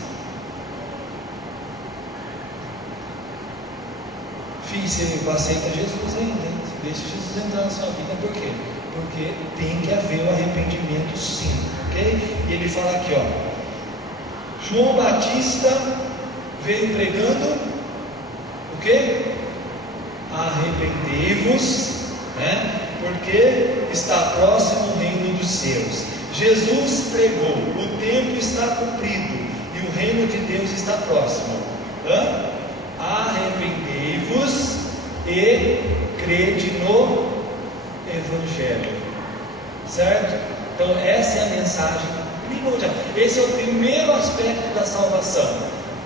Você aceita Jesus ainda, você deixa Jesus entrar na sua vida, por quê? Porque tem que haver o arrependimento, sim, ok? E ele fala aqui, ó: João Batista veio pregando o quê? Arrependei-vos, né? Porque está próximo o reino dos céus. Jesus pregou: o tempo está cumprido e o reino de Deus está próximo. Arrependei-vos e crede no Evangelho, certo? Então essa é a mensagem primordial. Esse é o primeiro aspecto da salvação: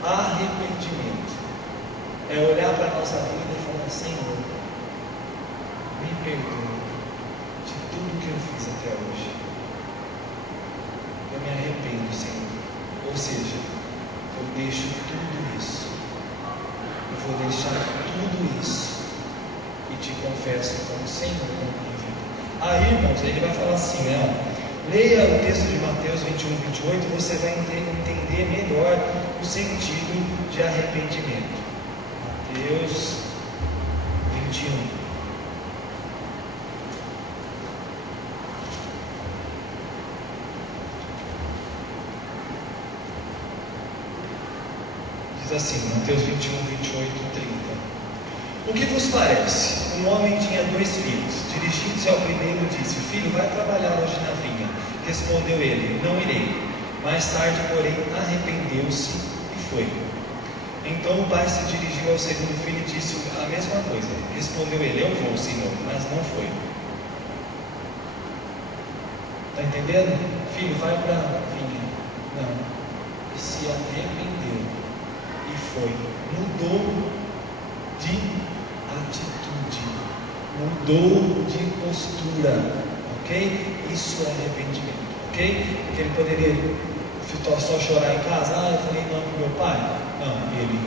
arrependimento. É olhar para a nossa vida e falar: Senhor, me perdoe de tudo que eu fiz até hoje. Eu me arrependo, Senhor. Ou seja, eu deixo tudo isso. Eu vou deixar tudo isso e te confesso como Senhor na minha vida. Aí, irmãos, ele vai falar assim, leia o texto de Mateus 21, 28, e você vai entender melhor o sentido de arrependimento. Mateus 21. Assim, Mateus 21, 28, 30. O que vos parece? Um homem tinha 2 filhos. Dirigindo-se ao primeiro, disse: Filho, vai trabalhar hoje na vinha. Respondeu ele: Não irei. Mais tarde, porém, arrependeu-se e foi. Então o pai se dirigiu ao segundo filho e disse a mesma coisa. Respondeu ele: Eu vou, Senhor, mas não foi. Está entendendo? Filho, vai para a vinha. Não. E se arrependeu. Foi, mudou de atitude, mudou de postura, ok? Isso é arrependimento, ok? Porque ele poderia só chorar em casa: eu falei não para o meu pai. Não, ele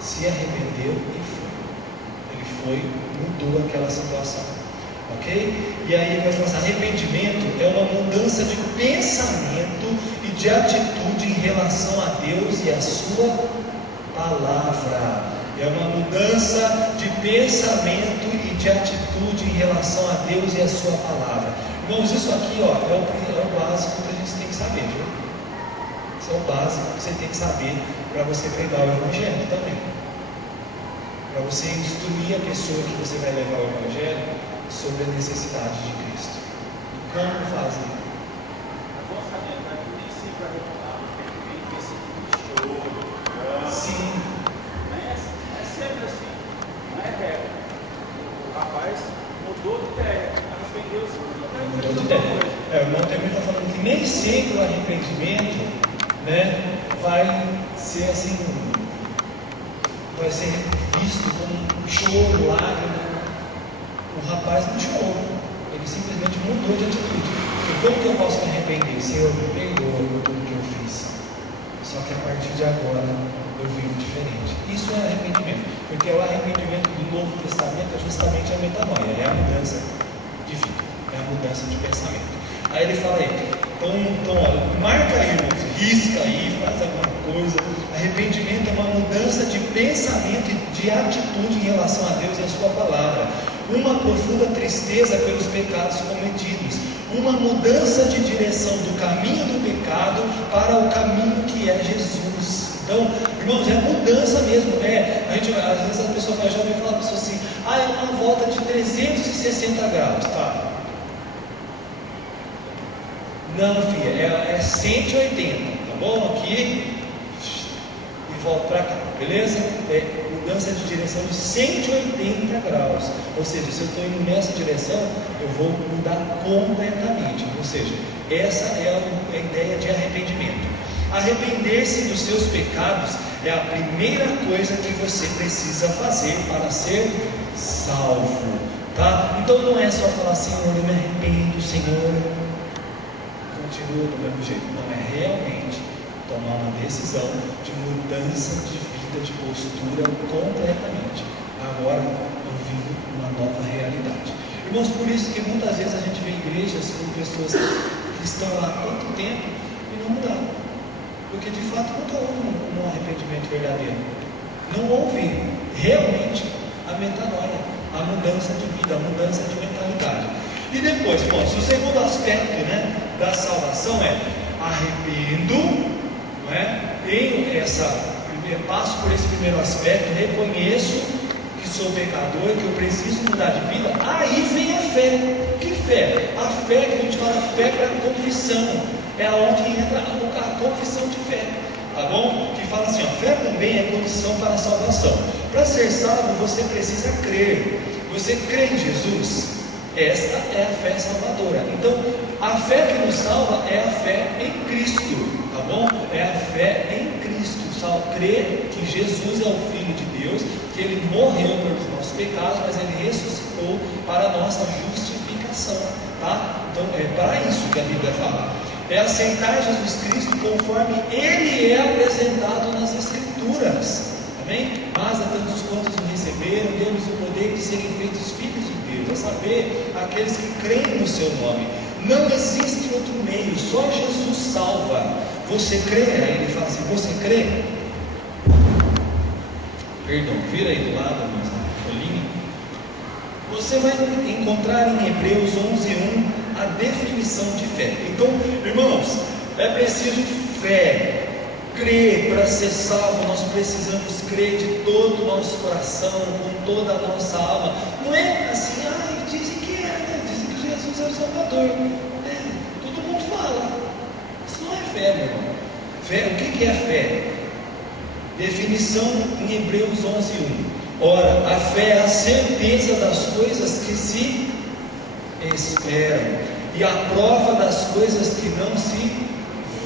se arrependeu e foi. Ele foi, mudou aquela situação, ok? E aí ele vai falar assim: arrependimento é uma mudança de pensamento e e de atitude em relação a Deus e a sua palavra. É uma mudança de pensamento e de atitude em relação a Deus e a sua palavra. Irmãos, isso aqui é o básico que a gente tem que saber, viu? Isso é o básico que você tem que saber para você pregar o Evangelho também. Para você instruir a pessoa que você vai levar o Evangelho sobre a necessidade de Cristo. Como fazer? Sim. É sempre assim, não é regra. O rapaz mudou de ideia, arrependeu-se, Mudou de ideia. O irmão também está falando que nem sempre o arrependimento, né, vai ser assim, vai ser visto como um choro, lágrima. O rapaz não chorou, ele simplesmente mudou de atitude. E como que eu posso me arrepender? Senhor, me perdoa por tudo que eu fiz. Só que a partir de agora eu vivo diferente. Isso é arrependimento, porque o arrependimento do Novo Testamento é justamente a metanoia, é a mudança de vida, é a mudança de pensamento. Aí ele fala aí, então olha, marca aí, risca aí, faz alguma coisa. Arrependimento é uma mudança de pensamento e de atitude em relação a Deus e a sua palavra. Uma profunda tristeza pelos pecados cometidos, uma mudança de direção do caminho do pecado para o caminho que é Jesus. Então, irmãos, é mudança mesmo. Às vezes a pessoa já ouviu falar pessoa assim, é uma volta de 360 graus, tá? Não, filha, é 180, tá bom? Aqui e volta para cá, beleza? Mudança de direção de 180 graus. Ou seja, se eu estou indo nessa direção, eu vou mudar completamente. Ou seja, essa é a ideia de arrependimento. Arrepender-se dos seus pecados é a primeira coisa que você precisa fazer para ser salvo, tá? Então não é só falar, Senhor, eu me arrependo, Senhor, continua do mesmo jeito. Não, é realmente tomar uma decisão de mudança de vida, de postura completamente. Agora eu vivo uma nova realidade. Irmãos, por isso que muitas vezes a gente vê igrejas com pessoas que estão lá há tanto tempo e não mudaram. Porque de fato nunca houve um arrependimento verdadeiro. Não houve realmente a metanoia, a mudança de vida, a mudança de mentalidade. E depois, bom, se o segundo aspecto, né, da salvação é arrependo, não é? Passo por esse primeiro aspecto, reconheço que sou pecador, que eu preciso mudar de vida. Aí vem a fé. Que fé? A fé que a gente fala, fé para confissão, é onde entra a confissão de fé, tá bom? Que fala assim, fé também é condição para a salvação. Para ser salvo você precisa crer. Você crê em Jesus? Esta é a fé salvadora. Então, a fé que nos salva é a fé em Cristo, tá bom? É a fé em Cristo. Crer que Jesus é o Filho de Deus, que Ele morreu pelos nossos pecados, mas Ele ressuscitou para a nossa justificação, tá? Então, é para isso que a Bíblia fala. É aceitar Jesus Cristo conforme Ele é apresentado nas Escrituras, amém? Mas a tantos quantos o receberam, deu-lhes o poder de serem feitos filhos de Deus, a saber, aqueles que creem no seu nome. Não existe outro meio, só Jesus salva. Você crê? Aí ele fala assim, você crê? Perdão, vira aí do lado, mas folhinha. Você vai encontrar em Hebreus 11:1 a definição de fé. Então, irmãos, é preciso fé, crer. Para ser salvo, nós precisamos crer de todo o nosso coração, com toda a nossa alma. Não é assim, dizem que é, né? Dizem que Jesus é o Salvador. Todo mundo fala. Isso não é fé, meu irmão. Fé, o que é fé? Definição em Hebreus 11:1. Ora, a fé é a certeza das coisas que se esperam e a prova das coisas que não se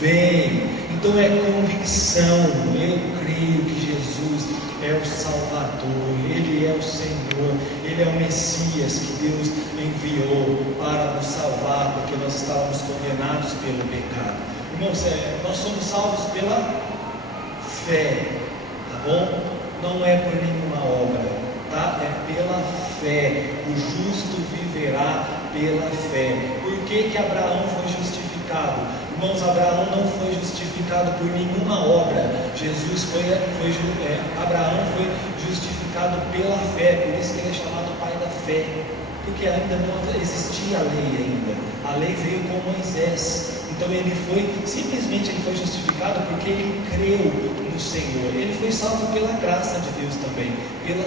veem. Então é convicção. Eu creio que Jesus é o Salvador, Ele é o Senhor, Ele é o Messias que Deus enviou para nos salvar, porque nós estávamos condenados pelo pecado. Irmãos, nós somos salvos pela fé, tá bom? Não é por nenhuma obra, tá? É pela fé. O justo viverá pela fé. Por que Abraão foi justificado justificado. Irmãos, Abraão não foi justificado por nenhuma obra. Abraão foi justificado pela fé, por isso que ele é chamado pai da fé, porque ainda não existia a lei ainda. A lei veio com Moisés. Então simplesmente ele foi justificado porque ele creu no Senhor. Ele foi salvo pela graça de Deus também, pela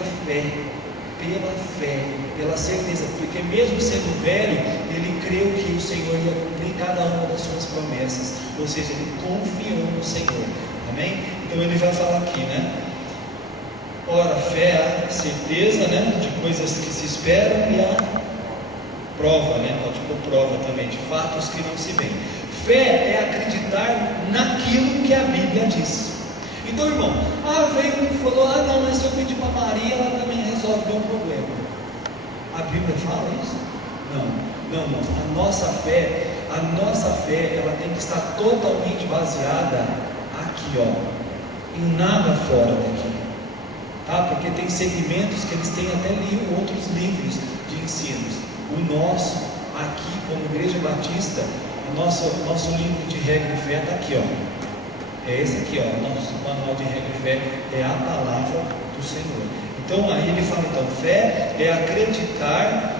fé, pela certeza, porque mesmo sendo velho, ele creu que o Senhor ia cumprir cada uma das suas promessas, ou seja, ele confiou no Senhor, amém? Então ele vai falar aqui, né? Ora, fé é a certeza, né, de coisas que se esperam e a prova, né? Pode pôr prova também, de fatos que não se veem. Fé é acreditar naquilo que a Bíblia diz. Então, irmão, veio e falou: não, mas se eu pedir para Maria, ela também resolve o meu problema. A Bíblia fala isso? Não, irmãos. A nossa fé, ela tem que estar totalmente baseada aqui, em nada fora daqui, tá? Porque tem segmentos que eles têm até outros livros de ensinos. O nosso, aqui, como Igreja Batista, o nosso livro de regra e fé está aqui, é esse aqui, nosso manual de regra e fé é a palavra do Senhor. Então aí ele fala, fé é acreditar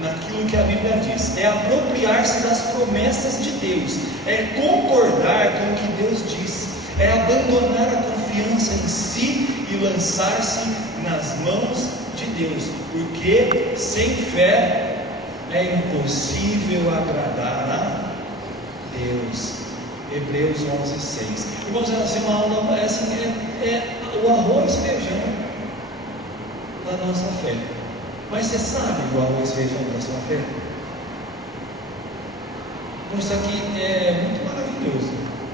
naquilo que a Bíblia diz, é apropriar-se das promessas de Deus, é concordar com o que Deus diz, é abandonar a confiança em si e lançar-se nas mãos de Deus, porque sem fé é impossível agradar a Deus. Hebreus 11:6. Irmãos, uma aula é o arroz e feijão da nossa fé. Mas você sabe o arroz e feijão da sua fé? Isso aqui é muito maravilhoso.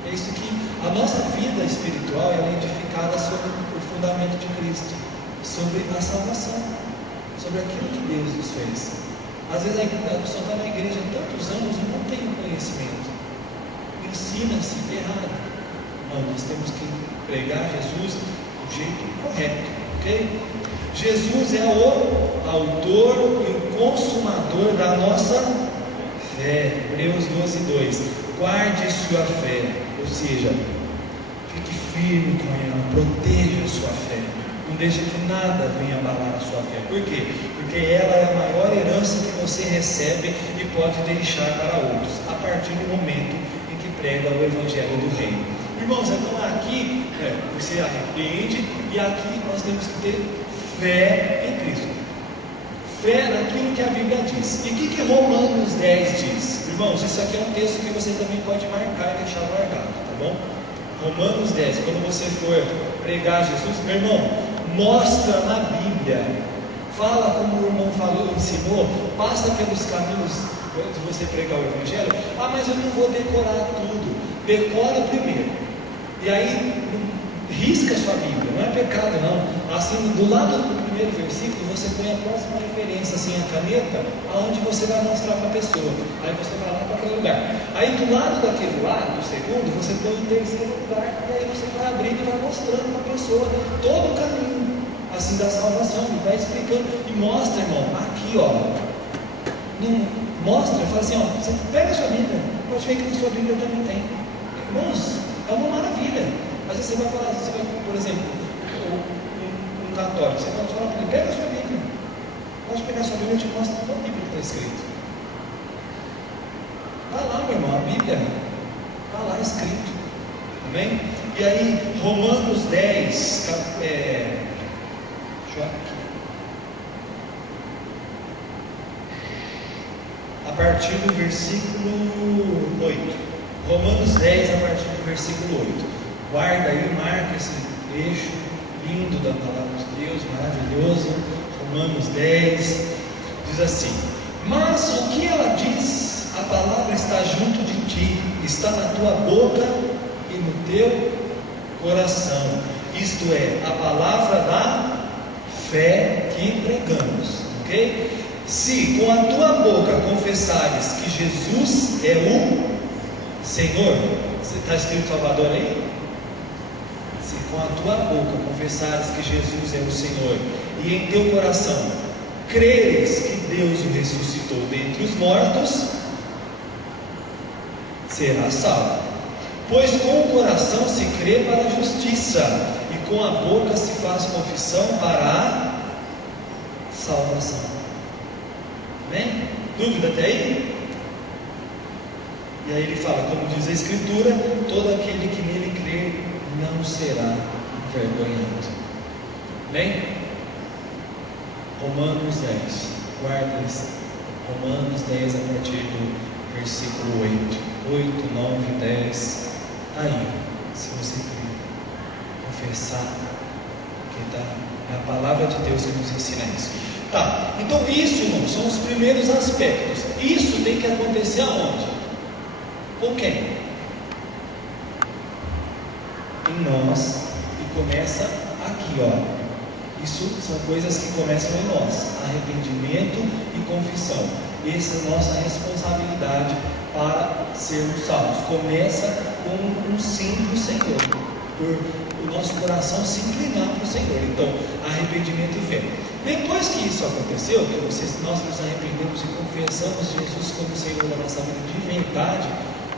É isso que a nossa vida espiritual é edificada sobre o fundamento de Cristo, sobre a salvação, sobre aquilo que Deus nos fez. Às vezes a pessoa está na igreja há tantos anos e não tem o conhecimento, ensina-se errado. Não, nós temos que pregar Jesus do jeito correto, ok? Jesus é o autor e o consumador da nossa fé. Hebreus 12:2. Guarde sua fé, ou seja, fique firme com ela, proteja a sua fé. Não deixe que nada venha abalar a sua fé. Por quê? Porque ela é a maior herança que você recebe e pode deixar para outros, a partir do momento em que prega o Evangelho do Reino. Irmãos, então aqui você arrepende, e aqui nós temos que ter fé em Cristo. Fé naquilo que a Bíblia diz. E o que Romanos 10 diz? Irmãos, isso aqui é um texto que você também pode marcar e deixar guardado, tá bom? Romanos 10, quando você for pregar Jesus, meu irmão, mostra na Bíblia, fala como o irmão falou, ensinou, passa pelos caminhos de você pregar o Evangelho. Mas eu não vou decorar tudo. Decora primeiro, e aí risca a sua Bíblia, não é pecado não. Assim, do lado do primeiro versículo, você põe a próxima referência, assim, a caneta, aonde você vai mostrar para a pessoa. Aí você vai lá para aquele lugar. Aí do lado daquele lado, do segundo, você põe o terceiro lugar, e aí você vai abrindo e vai mostrando para a pessoa todo o caminho, assim, da salvação, e vai explicando, e mostra, irmão, aqui, mostra, fala assim, você pega a sua Bíblia, pode ver que na sua Bíblia também tem. Irmãos, é uma maravilha. Às vezes você vai falar, por exemplo, um católico, você pode falar para ele, pega a sua Bíblia. Pode pegar a sua Bíblia e te mostra qual Bíblia está escrito. Está lá, meu irmão, a Bíblia está lá escrito. Amém? E aí, Romanos 10, deixa eu aqui. A partir do versículo 8. Romanos 10, a partir do versículo 8. Guarda aí, marca esse trecho lindo da palavra de Deus, maravilhoso. Romanos 10 diz assim: mas o que ela diz, a palavra está junto de ti, está na tua boca e no teu coração. Isto é, a palavra da fé que pregamos, ok? Se com a tua boca confessares que Jesus é o Senhor, está escrito Salvador aí? Se com a tua boca confessares que Jesus é o Senhor, e em teu coração creres que Deus o ressuscitou dentre os mortos, será salvo. Pois com o coração se crê para a justiça, e com a boca se faz confissão para a salvação. Amém? Dúvida até aí? E aí ele fala, como diz a Escritura, todo aquele que nele crer não será envergonhado. Amém? Romanos 10, guarda isso. Romanos 10 a partir do versículo 8, 9, 10. Aí, se você confessar, que é a palavra de Deus que nos ensina isso. Tá, então isso, irmão, são os primeiros aspectos. Isso tem que acontecer aonde? Com quem? Em nós. E começa aqui, ó. Isso são coisas que começam em nós: arrependimento e confissão. Essa é a nossa responsabilidade para sermos salvos. Começa com um sim do Senhor, por o nosso coração se inclinar para o Senhor. Então, arrependimento e fé. Depois que isso aconteceu, que nós nos arrependemos e confessamos Jesus como Senhor da nossa vida de verdade,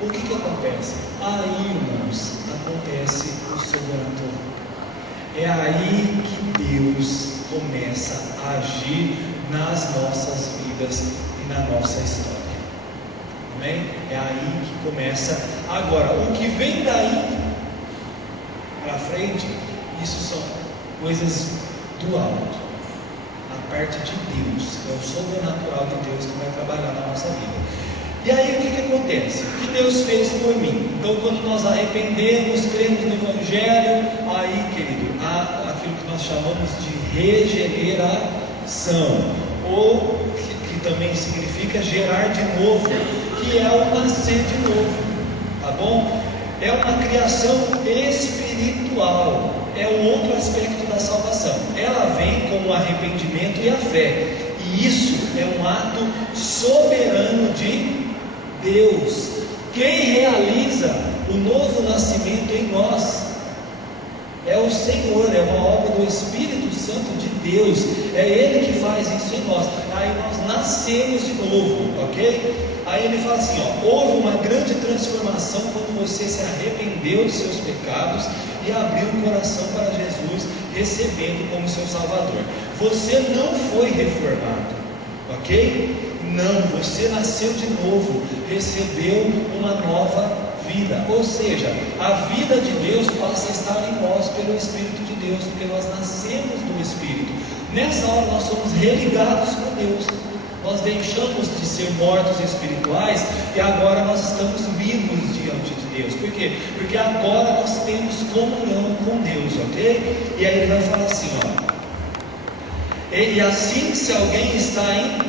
o que acontece? Aí, irmãos, acontece o sobrenatural. É aí que Deus começa a agir nas nossas vidas e na nossa história. Amém? É aí que começa. Agora, o que vem daí para frente, isso são coisas do alto, a parte de Deus, é o sobrenatural de Deus que vai trabalhar na nossa vida. E aí o que acontece? O que Deus fez por mim? Então, quando nós arrependemos, cremos no Evangelho, aí, querido, há aquilo que nós chamamos de regeneração, ou que também significa gerar de novo, que é o nascer de novo, tá bom? É uma criação espiritual, é um outro aspecto da salvação. Ela vem com o arrependimento e a fé, e isso é um ato soberano de Deus. Quem realiza o novo nascimento em nós é o Senhor, é uma obra do Espírito Santo de Deus, é Ele que faz isso em nós. Aí nós nascemos de novo, ok? Aí ele fala assim, ó, houve uma grande transformação quando você se arrependeu dos seus pecados e abriu o coração para Jesus, recebendo como seu Salvador. Você não foi reformado, ok? Não, você nasceu de novo, recebeu uma nova vida, ou seja, a vida de Deus passa a estar em nós pelo Espírito de Deus, porque nós nascemos do Espírito. Nessa hora nós somos religados com Deus, nós deixamos de ser mortos espirituais e agora nós estamos vivos diante de Deus. Por quê? Porque agora nós temos comunhão com Deus, ok? E aí ele vai falar assim, ó, e assim, se alguém está em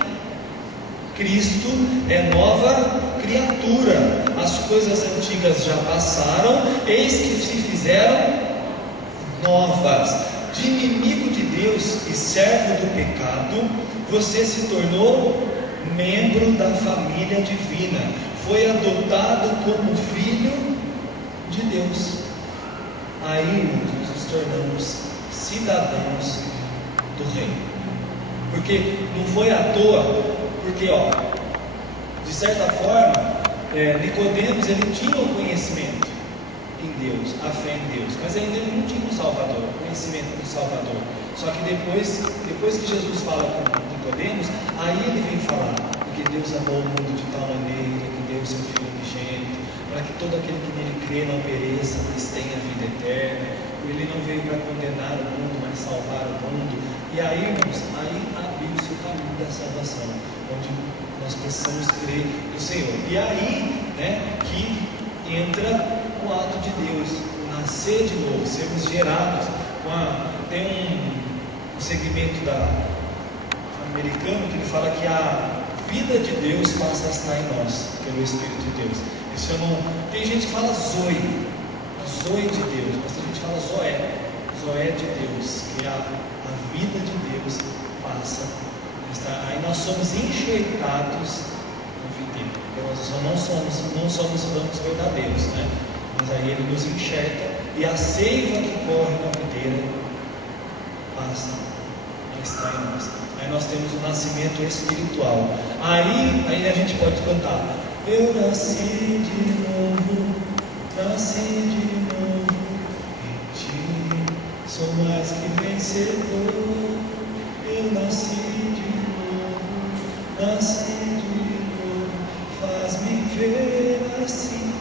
Cristo, é nova criatura, as coisas antigas já passaram, eis que se fizeram novas. De inimigo de Deus e servo do pecado, você se tornou membro da família divina, foi adotado como filho de Deus. Aí, irmãos, nos tornamos cidadãos do reino. Porque não foi à toa, porque, ó, de certa forma, Nicodemos, ele tinha o conhecimento em Deus, a fé em Deus, mas ainda ele não tinha o Salvador, o conhecimento do Salvador. Só que depois que Jesus fala com Nicodemos, aí ele vem falar, porque Deus amou o mundo de tal maneira que deu o seu Filho unigênito, para que todo aquele que nele crê não pereça, mas tenha vida eterna. Ele não veio para condenar o mundo, mas salvar o mundo. E aí, irmãos, aí abriu-se o caminho da salvação, onde nós precisamos crer no Senhor. E aí, né, que entra o ato de Deus, o nascer de novo, sermos gerados. Tem um segmento americano que ele fala que a vida de Deus passa a estar em nós, pelo Espírito de Deus. Eles chamam, tem gente que fala Zoe de Deus, mas tem gente que fala Zoé de Deus, que a vida de Deus passa a estar. Aí nós somos enxertados no videiro, porque nós não somos ramos verdadeiros, né? Mas aí ele nos enxerta e a seiva que corre na videira passa a estar em nós. Aí nós temos o nascimento espiritual. Aí a gente pode cantar: Eu nasci de novo, nasci de novo em ti, sou mais que vencedor. Eu nasci de novo, nasci de novo, faz-me ver assim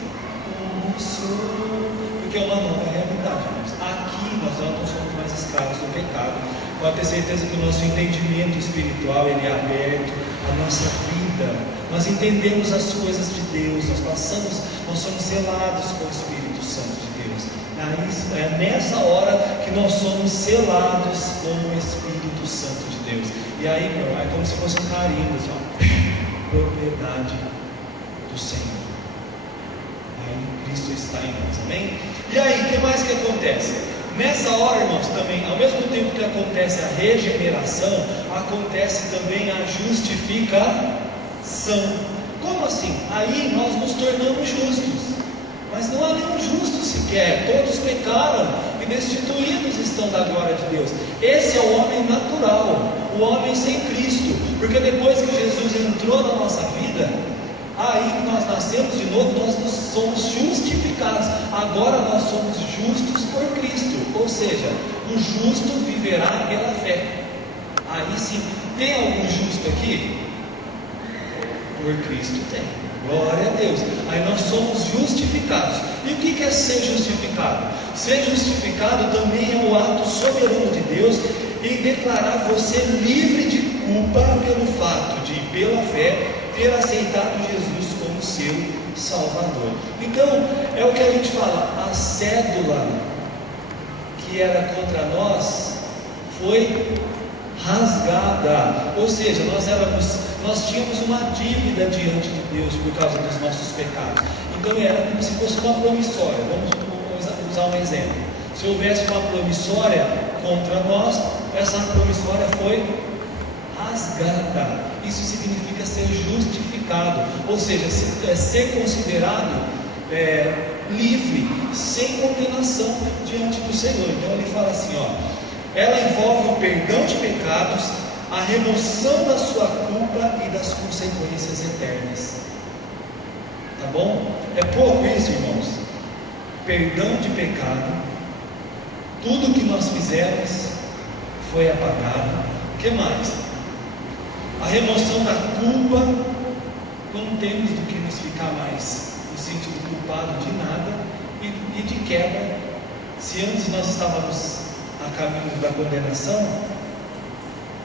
como sou. Porque é uma nova realidade, irmãos. Aqui nós já não somos mais escravos do pecado. Pode ter certeza que o nosso entendimento espiritual ele é aberto, a nossa vida, nós entendemos as coisas de Deus, nós somos selados com o Espírito Santo de Deus. É nessa hora que nós somos selados com o Espírito Santo de Deus. E aí, meu, é como se fosse um carimbo, assim, ó, propriedade do Senhor. Aí Cristo está em nós, amém? E aí, o que mais que acontece? Nessa hora, irmãos, também, ao mesmo tempo que acontece a regeneração, acontece também a justificação. Como assim? Aí nós nos tornamos justos, mas não há nenhum justo sequer, todos pecaram e destituídos estão da glória de Deus. Esse é o homem natural, o homem sem Cristo, porque depois que Jesus entrou na nossa vida, aí que nós nascemos de novo, nós somos justificados. Agora nós somos justos por Cristo. Ou seja, o justo viverá pela fé. Aí sim, tem algum justo aqui? Por Cristo tem. Glória a Deus. Aí nós somos justificados. E o que é ser justificado? Ser justificado também é o ato soberano de Deus em declarar você livre de culpa pelo fato de, pela fé, ter aceitado Jesus como seu Salvador. Então, é o que a gente fala, a cédula que era contra nós foi rasgada, ou seja, nós tínhamos uma dívida diante de Deus por causa dos nossos pecados. Então era como se fosse uma promissória. Vamos usar um exemplo. Se houvesse uma promissória contra nós, essa promissória foi rasgada. Isso significa ser justificado, ou seja, ser considerado livre, sem condenação diante do Senhor. Então ele fala assim, ó, ela envolve o perdão de pecados, a remoção da sua culpa e das consequências eternas. Tá bom? É pouco isso, irmãos? Perdão de pecado, tudo que nós fizemos foi apagado. O que mais? A remoção da culpa, não temos do que nos ficar mais no sentido culpado de nada, e de quebra, se antes nós estávamos a caminho da condenação,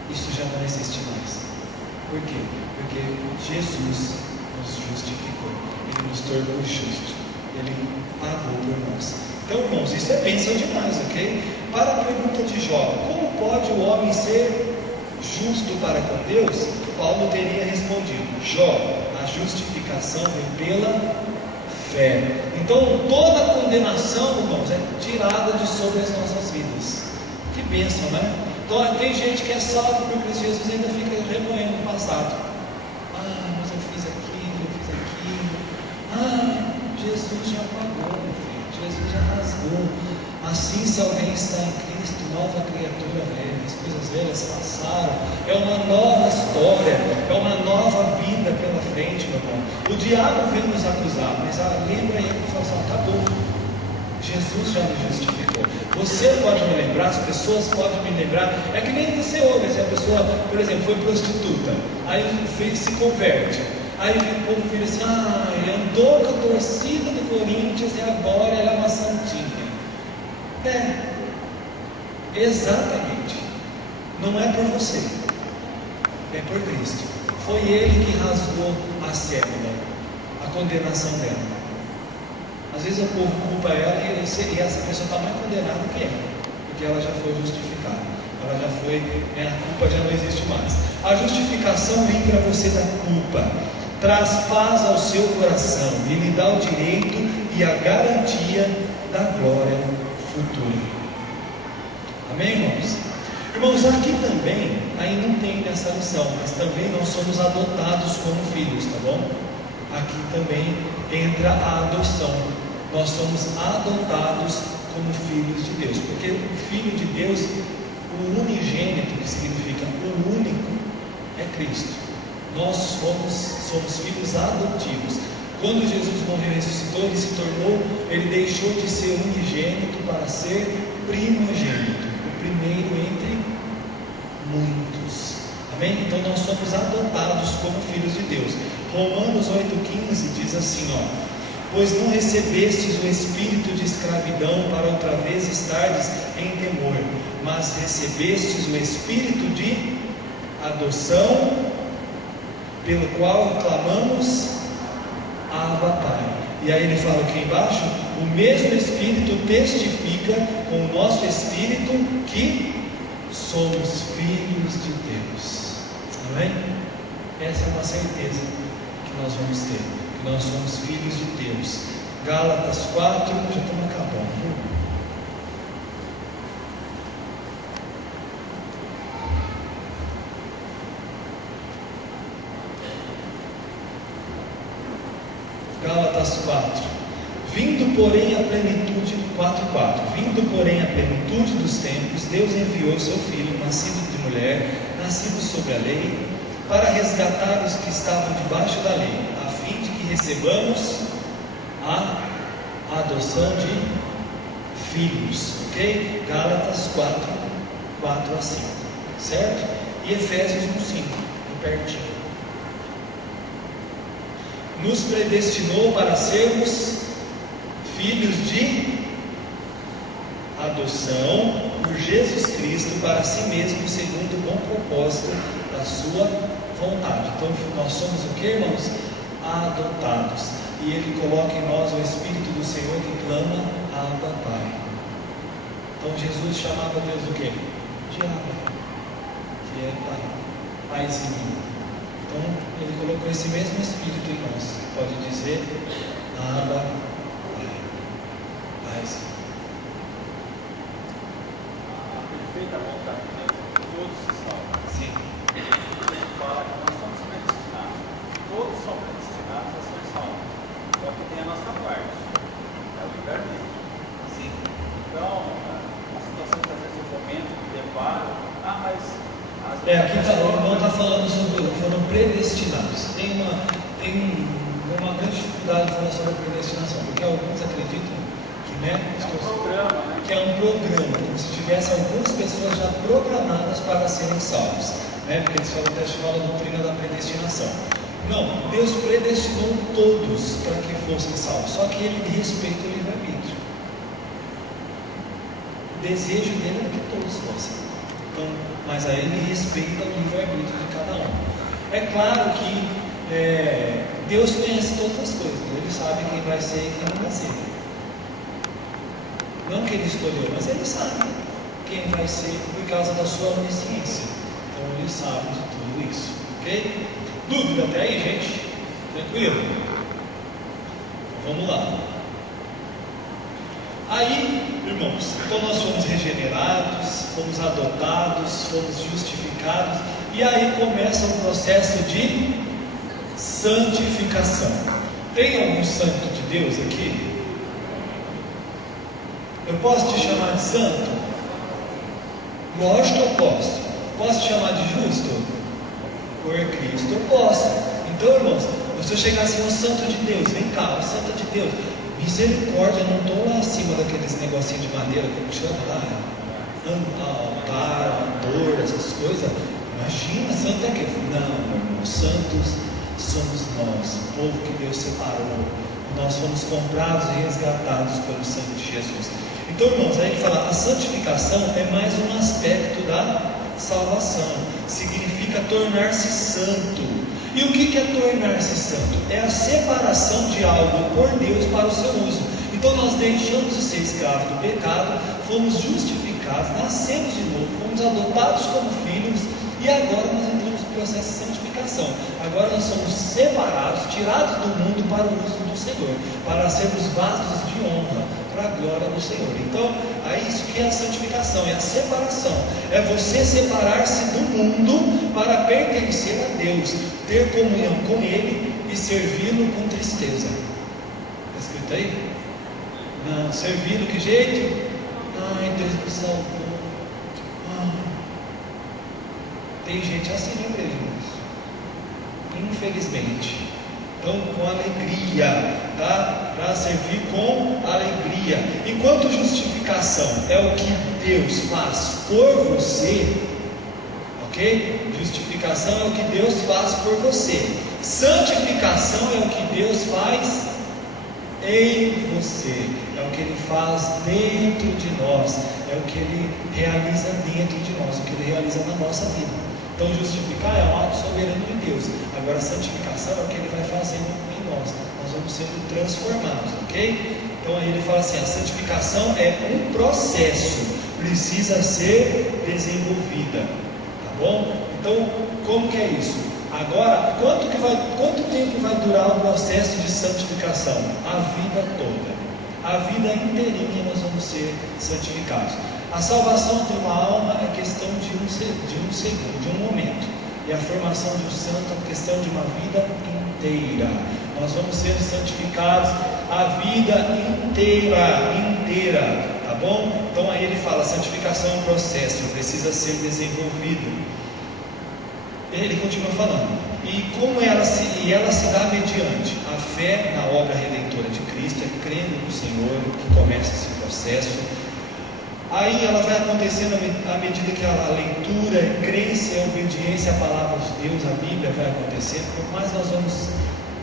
isso já não existe mais. Por quê? Porque Jesus nos justificou, Ele nos tornou justos, Ele pagou por nós. Então, irmãos, isso é bênção demais, ok? Para a pergunta de Jó, como pode o homem ser justo para com Deus? Paulo teria respondido, Jó, a justificação vem pela fé. Então toda a condenação, irmãos, é tirada de sobre as nossas vidas. Que bênção, né? Então tem gente que é salvo por Cristo Jesus e ainda fica remoendo o passado. Mas eu fiz aquilo. Jesus já pagou, meu filho. Jesus já rasgou. Assim, se alguém está em Cristo, nova criatura velha, as coisas velhas passaram, é uma nova história, é uma nova vida pela frente, meu irmão. O diabo vem nos acusar, mas lembra aí que fala assim, acabou, Jesus já me justificou. Você pode me lembrar, as pessoas podem me lembrar, é que nem você ouve, se a pessoa, por exemplo, foi prostituta, aí se converte, aí o povo vira assim, andou com a torcida do Corinthians e agora ela é uma santinha. Exatamente. Não é por você, é por Cristo. Foi Ele que rasgou a cédula, a condenação dela. Às vezes o povo culpa ela e essa pessoa está mais condenada que ela, porque ela já foi justificada. Ela já foi, a culpa já não existe mais. A justificação livra você da culpa, traz paz ao seu coração e lhe dá o direito e a garantia da glória futura. Amém, irmãos? Irmãos, aqui também, aí não tem nessa lição, mas também nós somos adotados como filhos, tá bom? Aqui também entra a adoção. Nós somos adotados como filhos de Deus, porque o Filho de Deus, o unigênito, que significa o único, é Cristo. Nós somos filhos adotivos. Quando Jesus morreu e ressuscitou, ele deixou de ser unigênito para ser primogênito, o primeiro entre muitos. Amém? Então nós somos adotados como filhos de Deus. Romanos 8,15 diz assim, pois não recebestes o espírito de escravidão para outra vez estardes em temor, mas recebestes o espírito de adoção, pelo qual clamamos Abba Pai. E aí ele fala aqui embaixo, o mesmo Espírito testifica com o nosso Espírito que somos filhos de Deus. Amém? Essa é uma certeza que nós vamos ter, que nós somos filhos de Deus. Gálatas 4, já estamos acabando. Gálatas 4, vindo porém a plenitude, 4:4, vindo porém a plenitude dos tempos, Deus enviou seu Filho, nascido de mulher, nascido sob a lei, para resgatar os que estavam debaixo da lei, a fim de que recebamos a adoção de filhos, ok? Gálatas 4:4-5, certo? E Efésios 1:5, pertinho. Nos predestinou para sermos filhos de adoção por Jesus Cristo para si mesmo, segundo o bom propósito da sua vontade. Então nós somos o que, irmãos? Adotados. E Ele coloca em nós o Espírito do Senhor que clama Abba Pai. Então Jesus chamava Deus o que? De Abba, que é Pai, Paizinho. Então, Ele colocou esse mesmo Espírito em nós. Pode dizer, Abba, Pai. Paizinho. A perfeita vontade de Deus, todos se salvam. Sim. Ele fala que nós somos predestinados. Todos são predestinados a ser salvos. Só que tem a nossa parte. É o livre-arbítrio. Sim. Então, a situação que às vezes eu comento, me deparo, mas... Aqui o irmão está falando sobre foram predestinados. Tem uma grande dificuldade de falar sobre a predestinação, porque alguns acreditam que, é um programa, né? Que é um programa, como se tivesse algumas pessoas já programadas para serem salvos, né? Porque eles falam a doutrina da predestinação. Não, Deus predestinou todos para que fossem salvos, só que Ele respeita o livre-arbítrio. O desejo dele é que todos fossem. Então, mas aí Ele respeita o livre-arbítrio de cada um. É claro que Deus conhece todas as coisas, Ele sabe quem vai ser e quem não vai ser. Não que Ele escolheu, mas Ele sabe quem vai ser por causa da sua onisciência. Então Ele sabe de tudo isso, ok? Dúvida até aí, gente? Tranquilo? Vamos lá. Aí, irmãos, então nós fomos regenerados, fomos adotados, fomos justificados, e aí começa o processo de santificação. Tem algum santo de Deus aqui? Eu posso te chamar de santo? Lógico que eu posso. Posso te chamar de justo? Por Cristo eu posso. Então, irmãos, se eu chegar assim, o santo de Deus, vem cá, o santo de Deus, misericórdia, eu não estou lá acima daqueles negocinhos de madeira, como chama lá, altar, dor, essas coisas. Imagina, santo é que? Não, meu irmão, santos somos nós, o povo que Deus separou. Nós fomos comprados e resgatados pelo sangue de Jesus. Então, irmãos, aí que fala, a santificação é mais um aspecto da salvação. Significa tornar-se santo. E o que é tornar-se santo? É a separação de algo por Deus para o seu uso. Então nós deixamos de ser escravos do pecado, fomos justificados, nascemos de novo, fomos adotados como filhos, e agora nós entramos no processo de santificação. Agora nós somos separados, tirados do mundo para o uso do Senhor, para sermos vasos de honra para a glória do Senhor. Então, é isso que é a santificação, é a separação, é você separar-se do mundo para pertencer a Deus, ter comunhão com Ele e servi-lo com tristeza. Está escrito aí? Não, servi-lo que jeito? Ai, Deus me salvou. Tem gente assim na igreja, infelizmente. Então, com alegria, tá? Para servir com alegria. Enquanto justificação é o que Deus faz por você, ok? Justificação é o que Deus faz por você. Santificação é o que Deus faz em você, é o que Ele faz dentro de nós, é o que Ele realiza dentro de nós, o que Ele realiza na nossa vida. Então justificar é um ato soberano de Deus, agora santificação é o que Ele vai fazendo em nós vamos sendo transformados, ok? Então aí ele fala assim, a santificação é um processo, precisa ser desenvolvida, tá bom? Então, como que é isso? Agora, quanto tempo vai durar o processo de santificação? A vida toda. A vida inteirinha nós vamos ser santificados. A salvação de uma alma é questão de um segundo, de um momento. E a formação de um santo é questão de uma vida inteira. Nós vamos ser santificados a vida inteira, tá bom? Então aí ele fala, santificação é um processo, precisa ser desenvolvido. Ele continua falando, e como ela se dá mediante a fé na obra redentora de Cristo, é crendo no Senhor que começa esse processo. Aí ela vai acontecendo à medida que a leitura, a crença e a obediência à palavra de Deus, a Bíblia vai acontecendo. Quanto mais nós vamos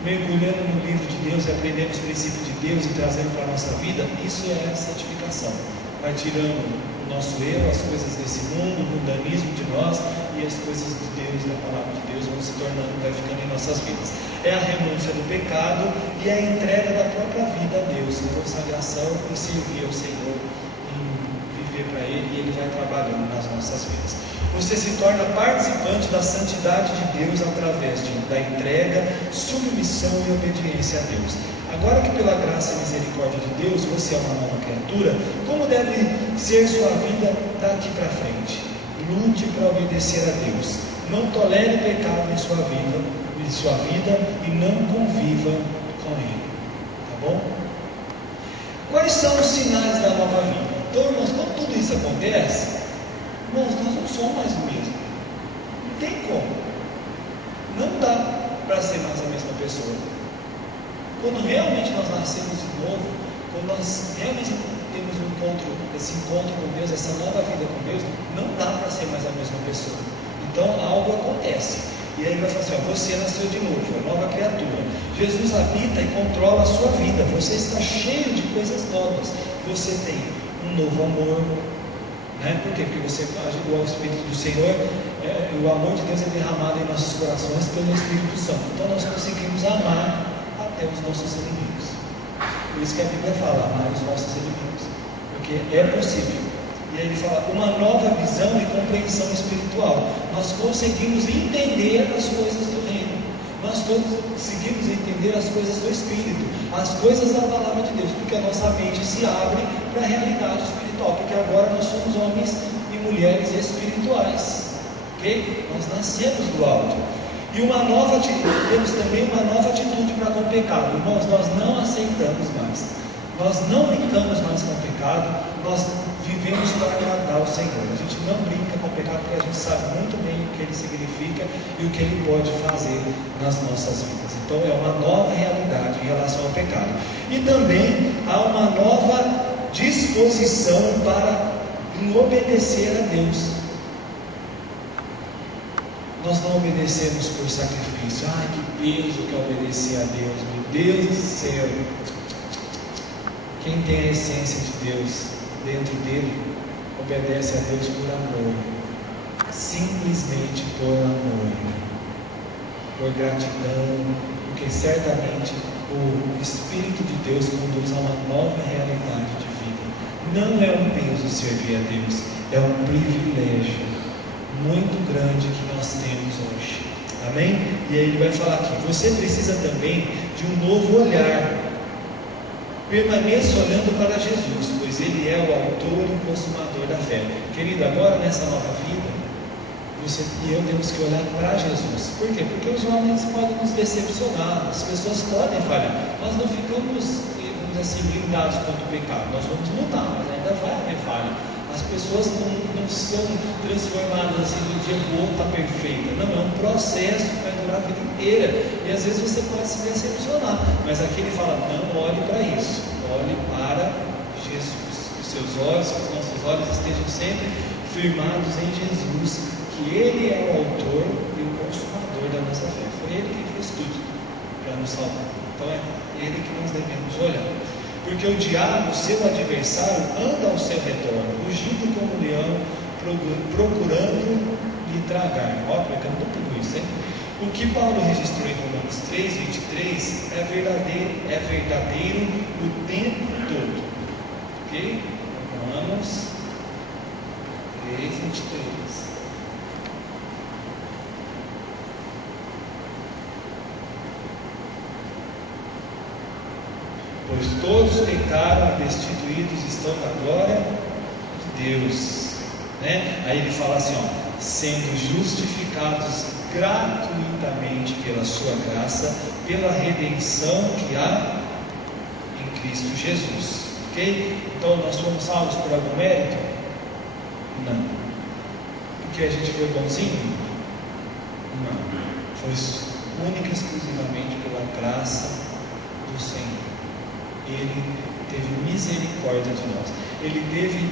mergulhando no livro de Deus e aprendendo os princípios de Deus e trazendo para a nossa vida, isso é a santificação. Vai tirando o nosso eu, as coisas desse mundo, o mundanismo de nós, e as coisas de Deus, da palavra de Deus, vão se tornando, vai ficando em nossas vidas. É a renúncia do pecado e a entrega da própria vida a Deus, a consagração e servir ao Senhor, em viver para Ele, e Ele vai trabalhando nas nossas vidas. Você se torna participante da santidade de Deus através da entrega, submissão e obediência a Deus. Agora que pela graça e misericórdia de Deus você é uma nova criatura, como deve ser sua vida daqui para frente? Lute para obedecer a Deus. Não tolere pecado em sua vida e não conviva com ele. Tá bom? Quais são os sinais da nova vida? Então, irmãos, quando tudo isso acontece, irmãos, nós não somos mais o mesmo. Não tem como. Não dá para ser mais a mesma pessoa. Quando realmente nós nascemos de novo, quando nós realmente temos esse encontro com Deus, essa nova vida com Deus, não dá para ser mais a mesma pessoa. Então algo acontece. E aí ele vai falar assim, você nasceu de novo, é nova criatura. Jesus habita e controla a sua vida. Você está cheio de coisas novas. Você tem um novo amor. Por quê? Porque você age igual ao Espírito do Senhor. O amor de Deus é derramado em nossos corações pelo Espírito Santo. Então nós conseguimos amar até os nossos inimigos. Por isso que a Bíblia fala, amar os nossos inimigos, porque é possível. E aí ele fala, uma nova visão e compreensão espiritual. Nós conseguimos entender as coisas do reino. Nós conseguimos entender as coisas do Espírito, as coisas da palavra de Deus, porque a nossa mente se abre para a realidade espiritual, porque agora nós somos homens e mulheres espirituais, ok? Nós nascemos do alto. E uma nova atitude, temos também uma nova atitude para com o pecado. Irmãos, nós não aceitamos mais, nós não brincamos mais com o pecado, nós vivemos para agradar o Senhor. A gente não brinca com o pecado porque a gente sabe muito bem o que ele significa e o que ele pode fazer nas nossas vidas. Então é uma nova realidade em relação ao pecado. E também há uma nova disposição para obedecer a Deus. Nós não obedecemos por sacrifício. Ai, que peso que é obedecer a Deus. Meu Deus do céu. Quem tem a essência de Deus dentro dele, obedece a Deus por amor. Simplesmente por amor. Por gratidão. Porque certamente o Espírito de Deus conduz a uma nova realidade de vida. Não é um peso servir a Deus. É um privilégio muito grande que nós temos hoje. Amém? E aí ele vai falar aqui, você precisa também de um novo olhar. Permaneça olhando para Jesus, pois ele é o autor e o consumador da fé. Querido, agora nessa nova vida, você e eu temos que olhar para Jesus. Por quê? Porque os homens podem nos decepcionar, as pessoas podem falhar. Nós não ficamos, assim, blindados contra o pecado. Nós vamos lutar, mas ainda vai haver falha. As pessoas não são transformadas assim de um dia para o outro, está perfeita. Não, é um processo que vai durar a vida inteira. E às vezes você pode se decepcionar. Mas aqui ele fala, não olhe para isso. Olhe para Jesus. Que os seus olhos, que os nossos olhos estejam sempre firmados em Jesus. Que Ele é o autor e o consumador da nossa fé. Foi Ele que fez tudo para nos salvar. Então é Ele que nós devemos olhar. Porque o diabo, seu adversário, anda ao seu redor, rugindo como um leão, procurando lhe tragar. Ó, pegando tudo isso, hein? O que Paulo registrou em Romanos 3:23 é verdadeiro o tempo todo. Ok? Romanos 3:23. Pois todos pecaram e destituídos estão da glória de Deus, né? Aí ele fala assim, ó, sendo justificados gratuitamente pela sua graça, pela redenção que há em Cristo Jesus, ok? Então nós fomos salvos por algum mérito? Não. Porque a gente foi bonzinho? Não. Foi única e exclusivamente pela graça do Senhor. Ele teve misericórdia de nós. Ele teve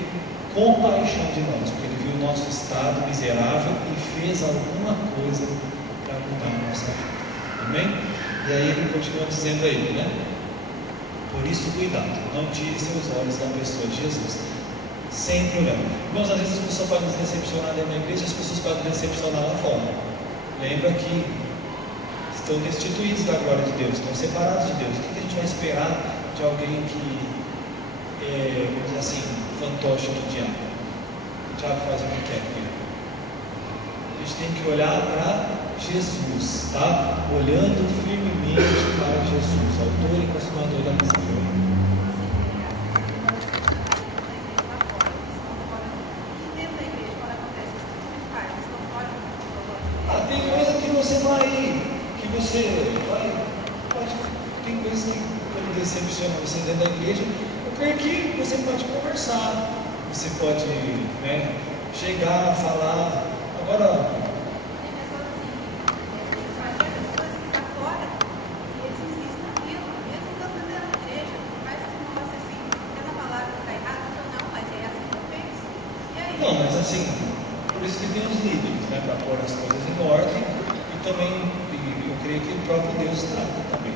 compaixão de nós, porque Ele viu o nosso estado miserável e fez alguma coisa para mudar a nossa vida. Amém? E aí ele continua dizendo aí, né? Por isso, cuidado, não tire seus olhos da pessoa de Jesus. Sempre olhando. Irmãos, às vezes as pessoas podem nos decepcionar dentro da igreja, as pessoas podem nos decepcionar lá fora. Lembra que estão destituídos da glória de Deus, estão separados de Deus. O que a gente vai esperar de alguém que é, vamos dizer assim, fantoche do diabo? O diabo faz o que quer. A gente tem que olhar para Jesus, tá? Olhando firmemente para Jesus, autor e consumador da nossa fé. Tem coisa que você vai, tem coisa que quando decepciona você dentro da igreja, eu creio que você pode conversar, você pode, né, chegar, falar. Agora, não, mas assim, por isso que tem os líderes, né, para pôr as coisas em ordem, e também, eu creio que o próprio Deus trata também.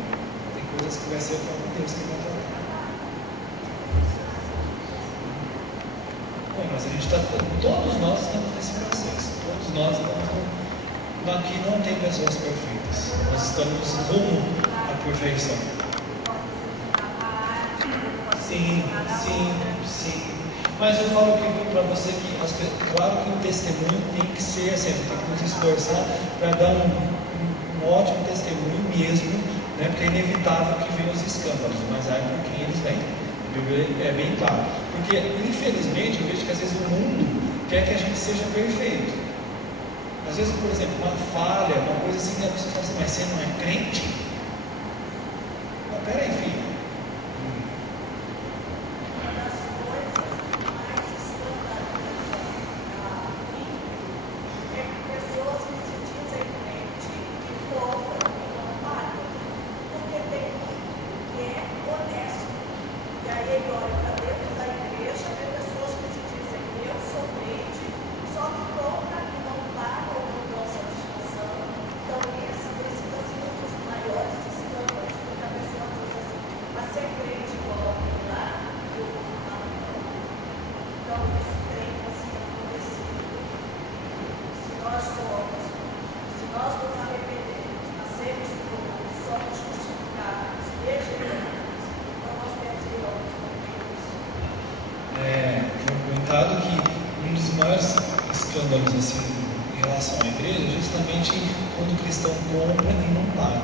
Tem coisas que vai ser o próprio Deus que vai tratar. Bom, mas a gente está, todos nós estamos nesse processo, todos nós estamos, aqui não tem pessoas perfeitas, nós estamos rumo à perfeição. Sim. Mas eu falo para você que, claro que o testemunho tem que ser assim, tem que nos esforçar para dar um ótimo testemunho mesmo, né? Porque é inevitável que venham os escândalos, mas aí por quem eles vêm. A Bíblia é bem claro. Porque, infelizmente, eu vejo que às vezes o mundo quer que a gente seja perfeito. Às vezes, por exemplo, uma falha, uma coisa assim, que a pessoa fala assim, mas você não é crente? Mas peraí, filho. Que um dos maiores escândalos assim, em relação à igreja é justamente quando o cristão compra e não paga.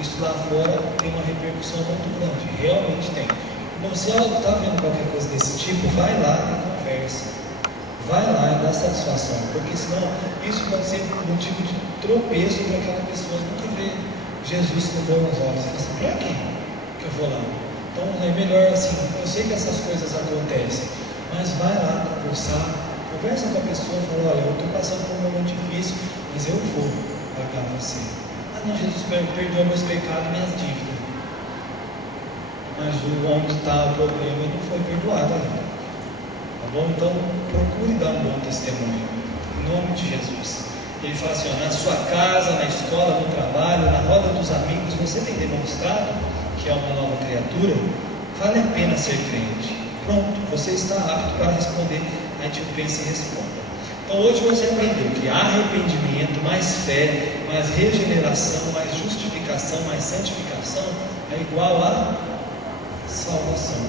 Isso lá fora tem uma repercussão muito grande, realmente tem. Então, se ela está vendo qualquer coisa desse tipo, vai lá e conversa, vai lá e dá satisfação, porque senão isso pode ser um motivo de tropeço para aquela pessoa nunca ver Jesus com bons olhos. Fala assim, para quê que eu vou lá? Então é melhor assim, eu sei que essas coisas acontecem, mas vai lá, conversar, conversa com a pessoa, fala, olha, eu estou passando por um momento difícil, mas eu vou pagar você. Ah não, Jesus, perdoa meus pecados e minhas dívidas. Mas onde está o problema, ele não foi perdoado ainda. Tá bom? Então procure dar um bom testemunho, em nome de Jesus. Ele fala assim, ó, na sua casa, na escola, no trabalho, na roda dos amigos, você tem demonstrado que é uma nova criatura? Vale a pena ser crente. Pronto, você está apto para responder. A gente pensa e responda. Então hoje você aprendeu que arrependimento, mais fé, mais regeneração, mais justificação, mais santificação é igual a salvação,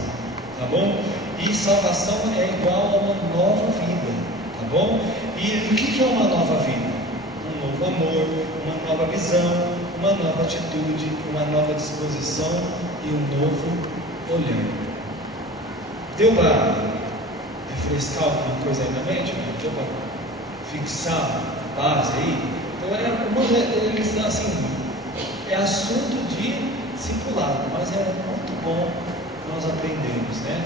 tá bom? E salvação é igual a uma nova vida, tá bom? E o que é uma nova vida? Um novo amor, uma nova visão, uma nova atitude, uma nova disposição e um novo olhar. Deu para refrescar alguma coisa aí na mente? Deu para fixar a base aí? Então eles assim, é assunto de discipulado, mas é muito bom nós aprendemos, né?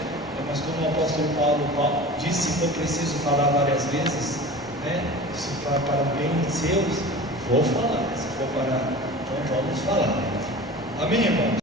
Mas como o apóstolo Paulo disse, se for preciso falar várias vezes, né? Se for para o bem de seus, vou falar. Se for para, então vamos falar. Amém, irmão?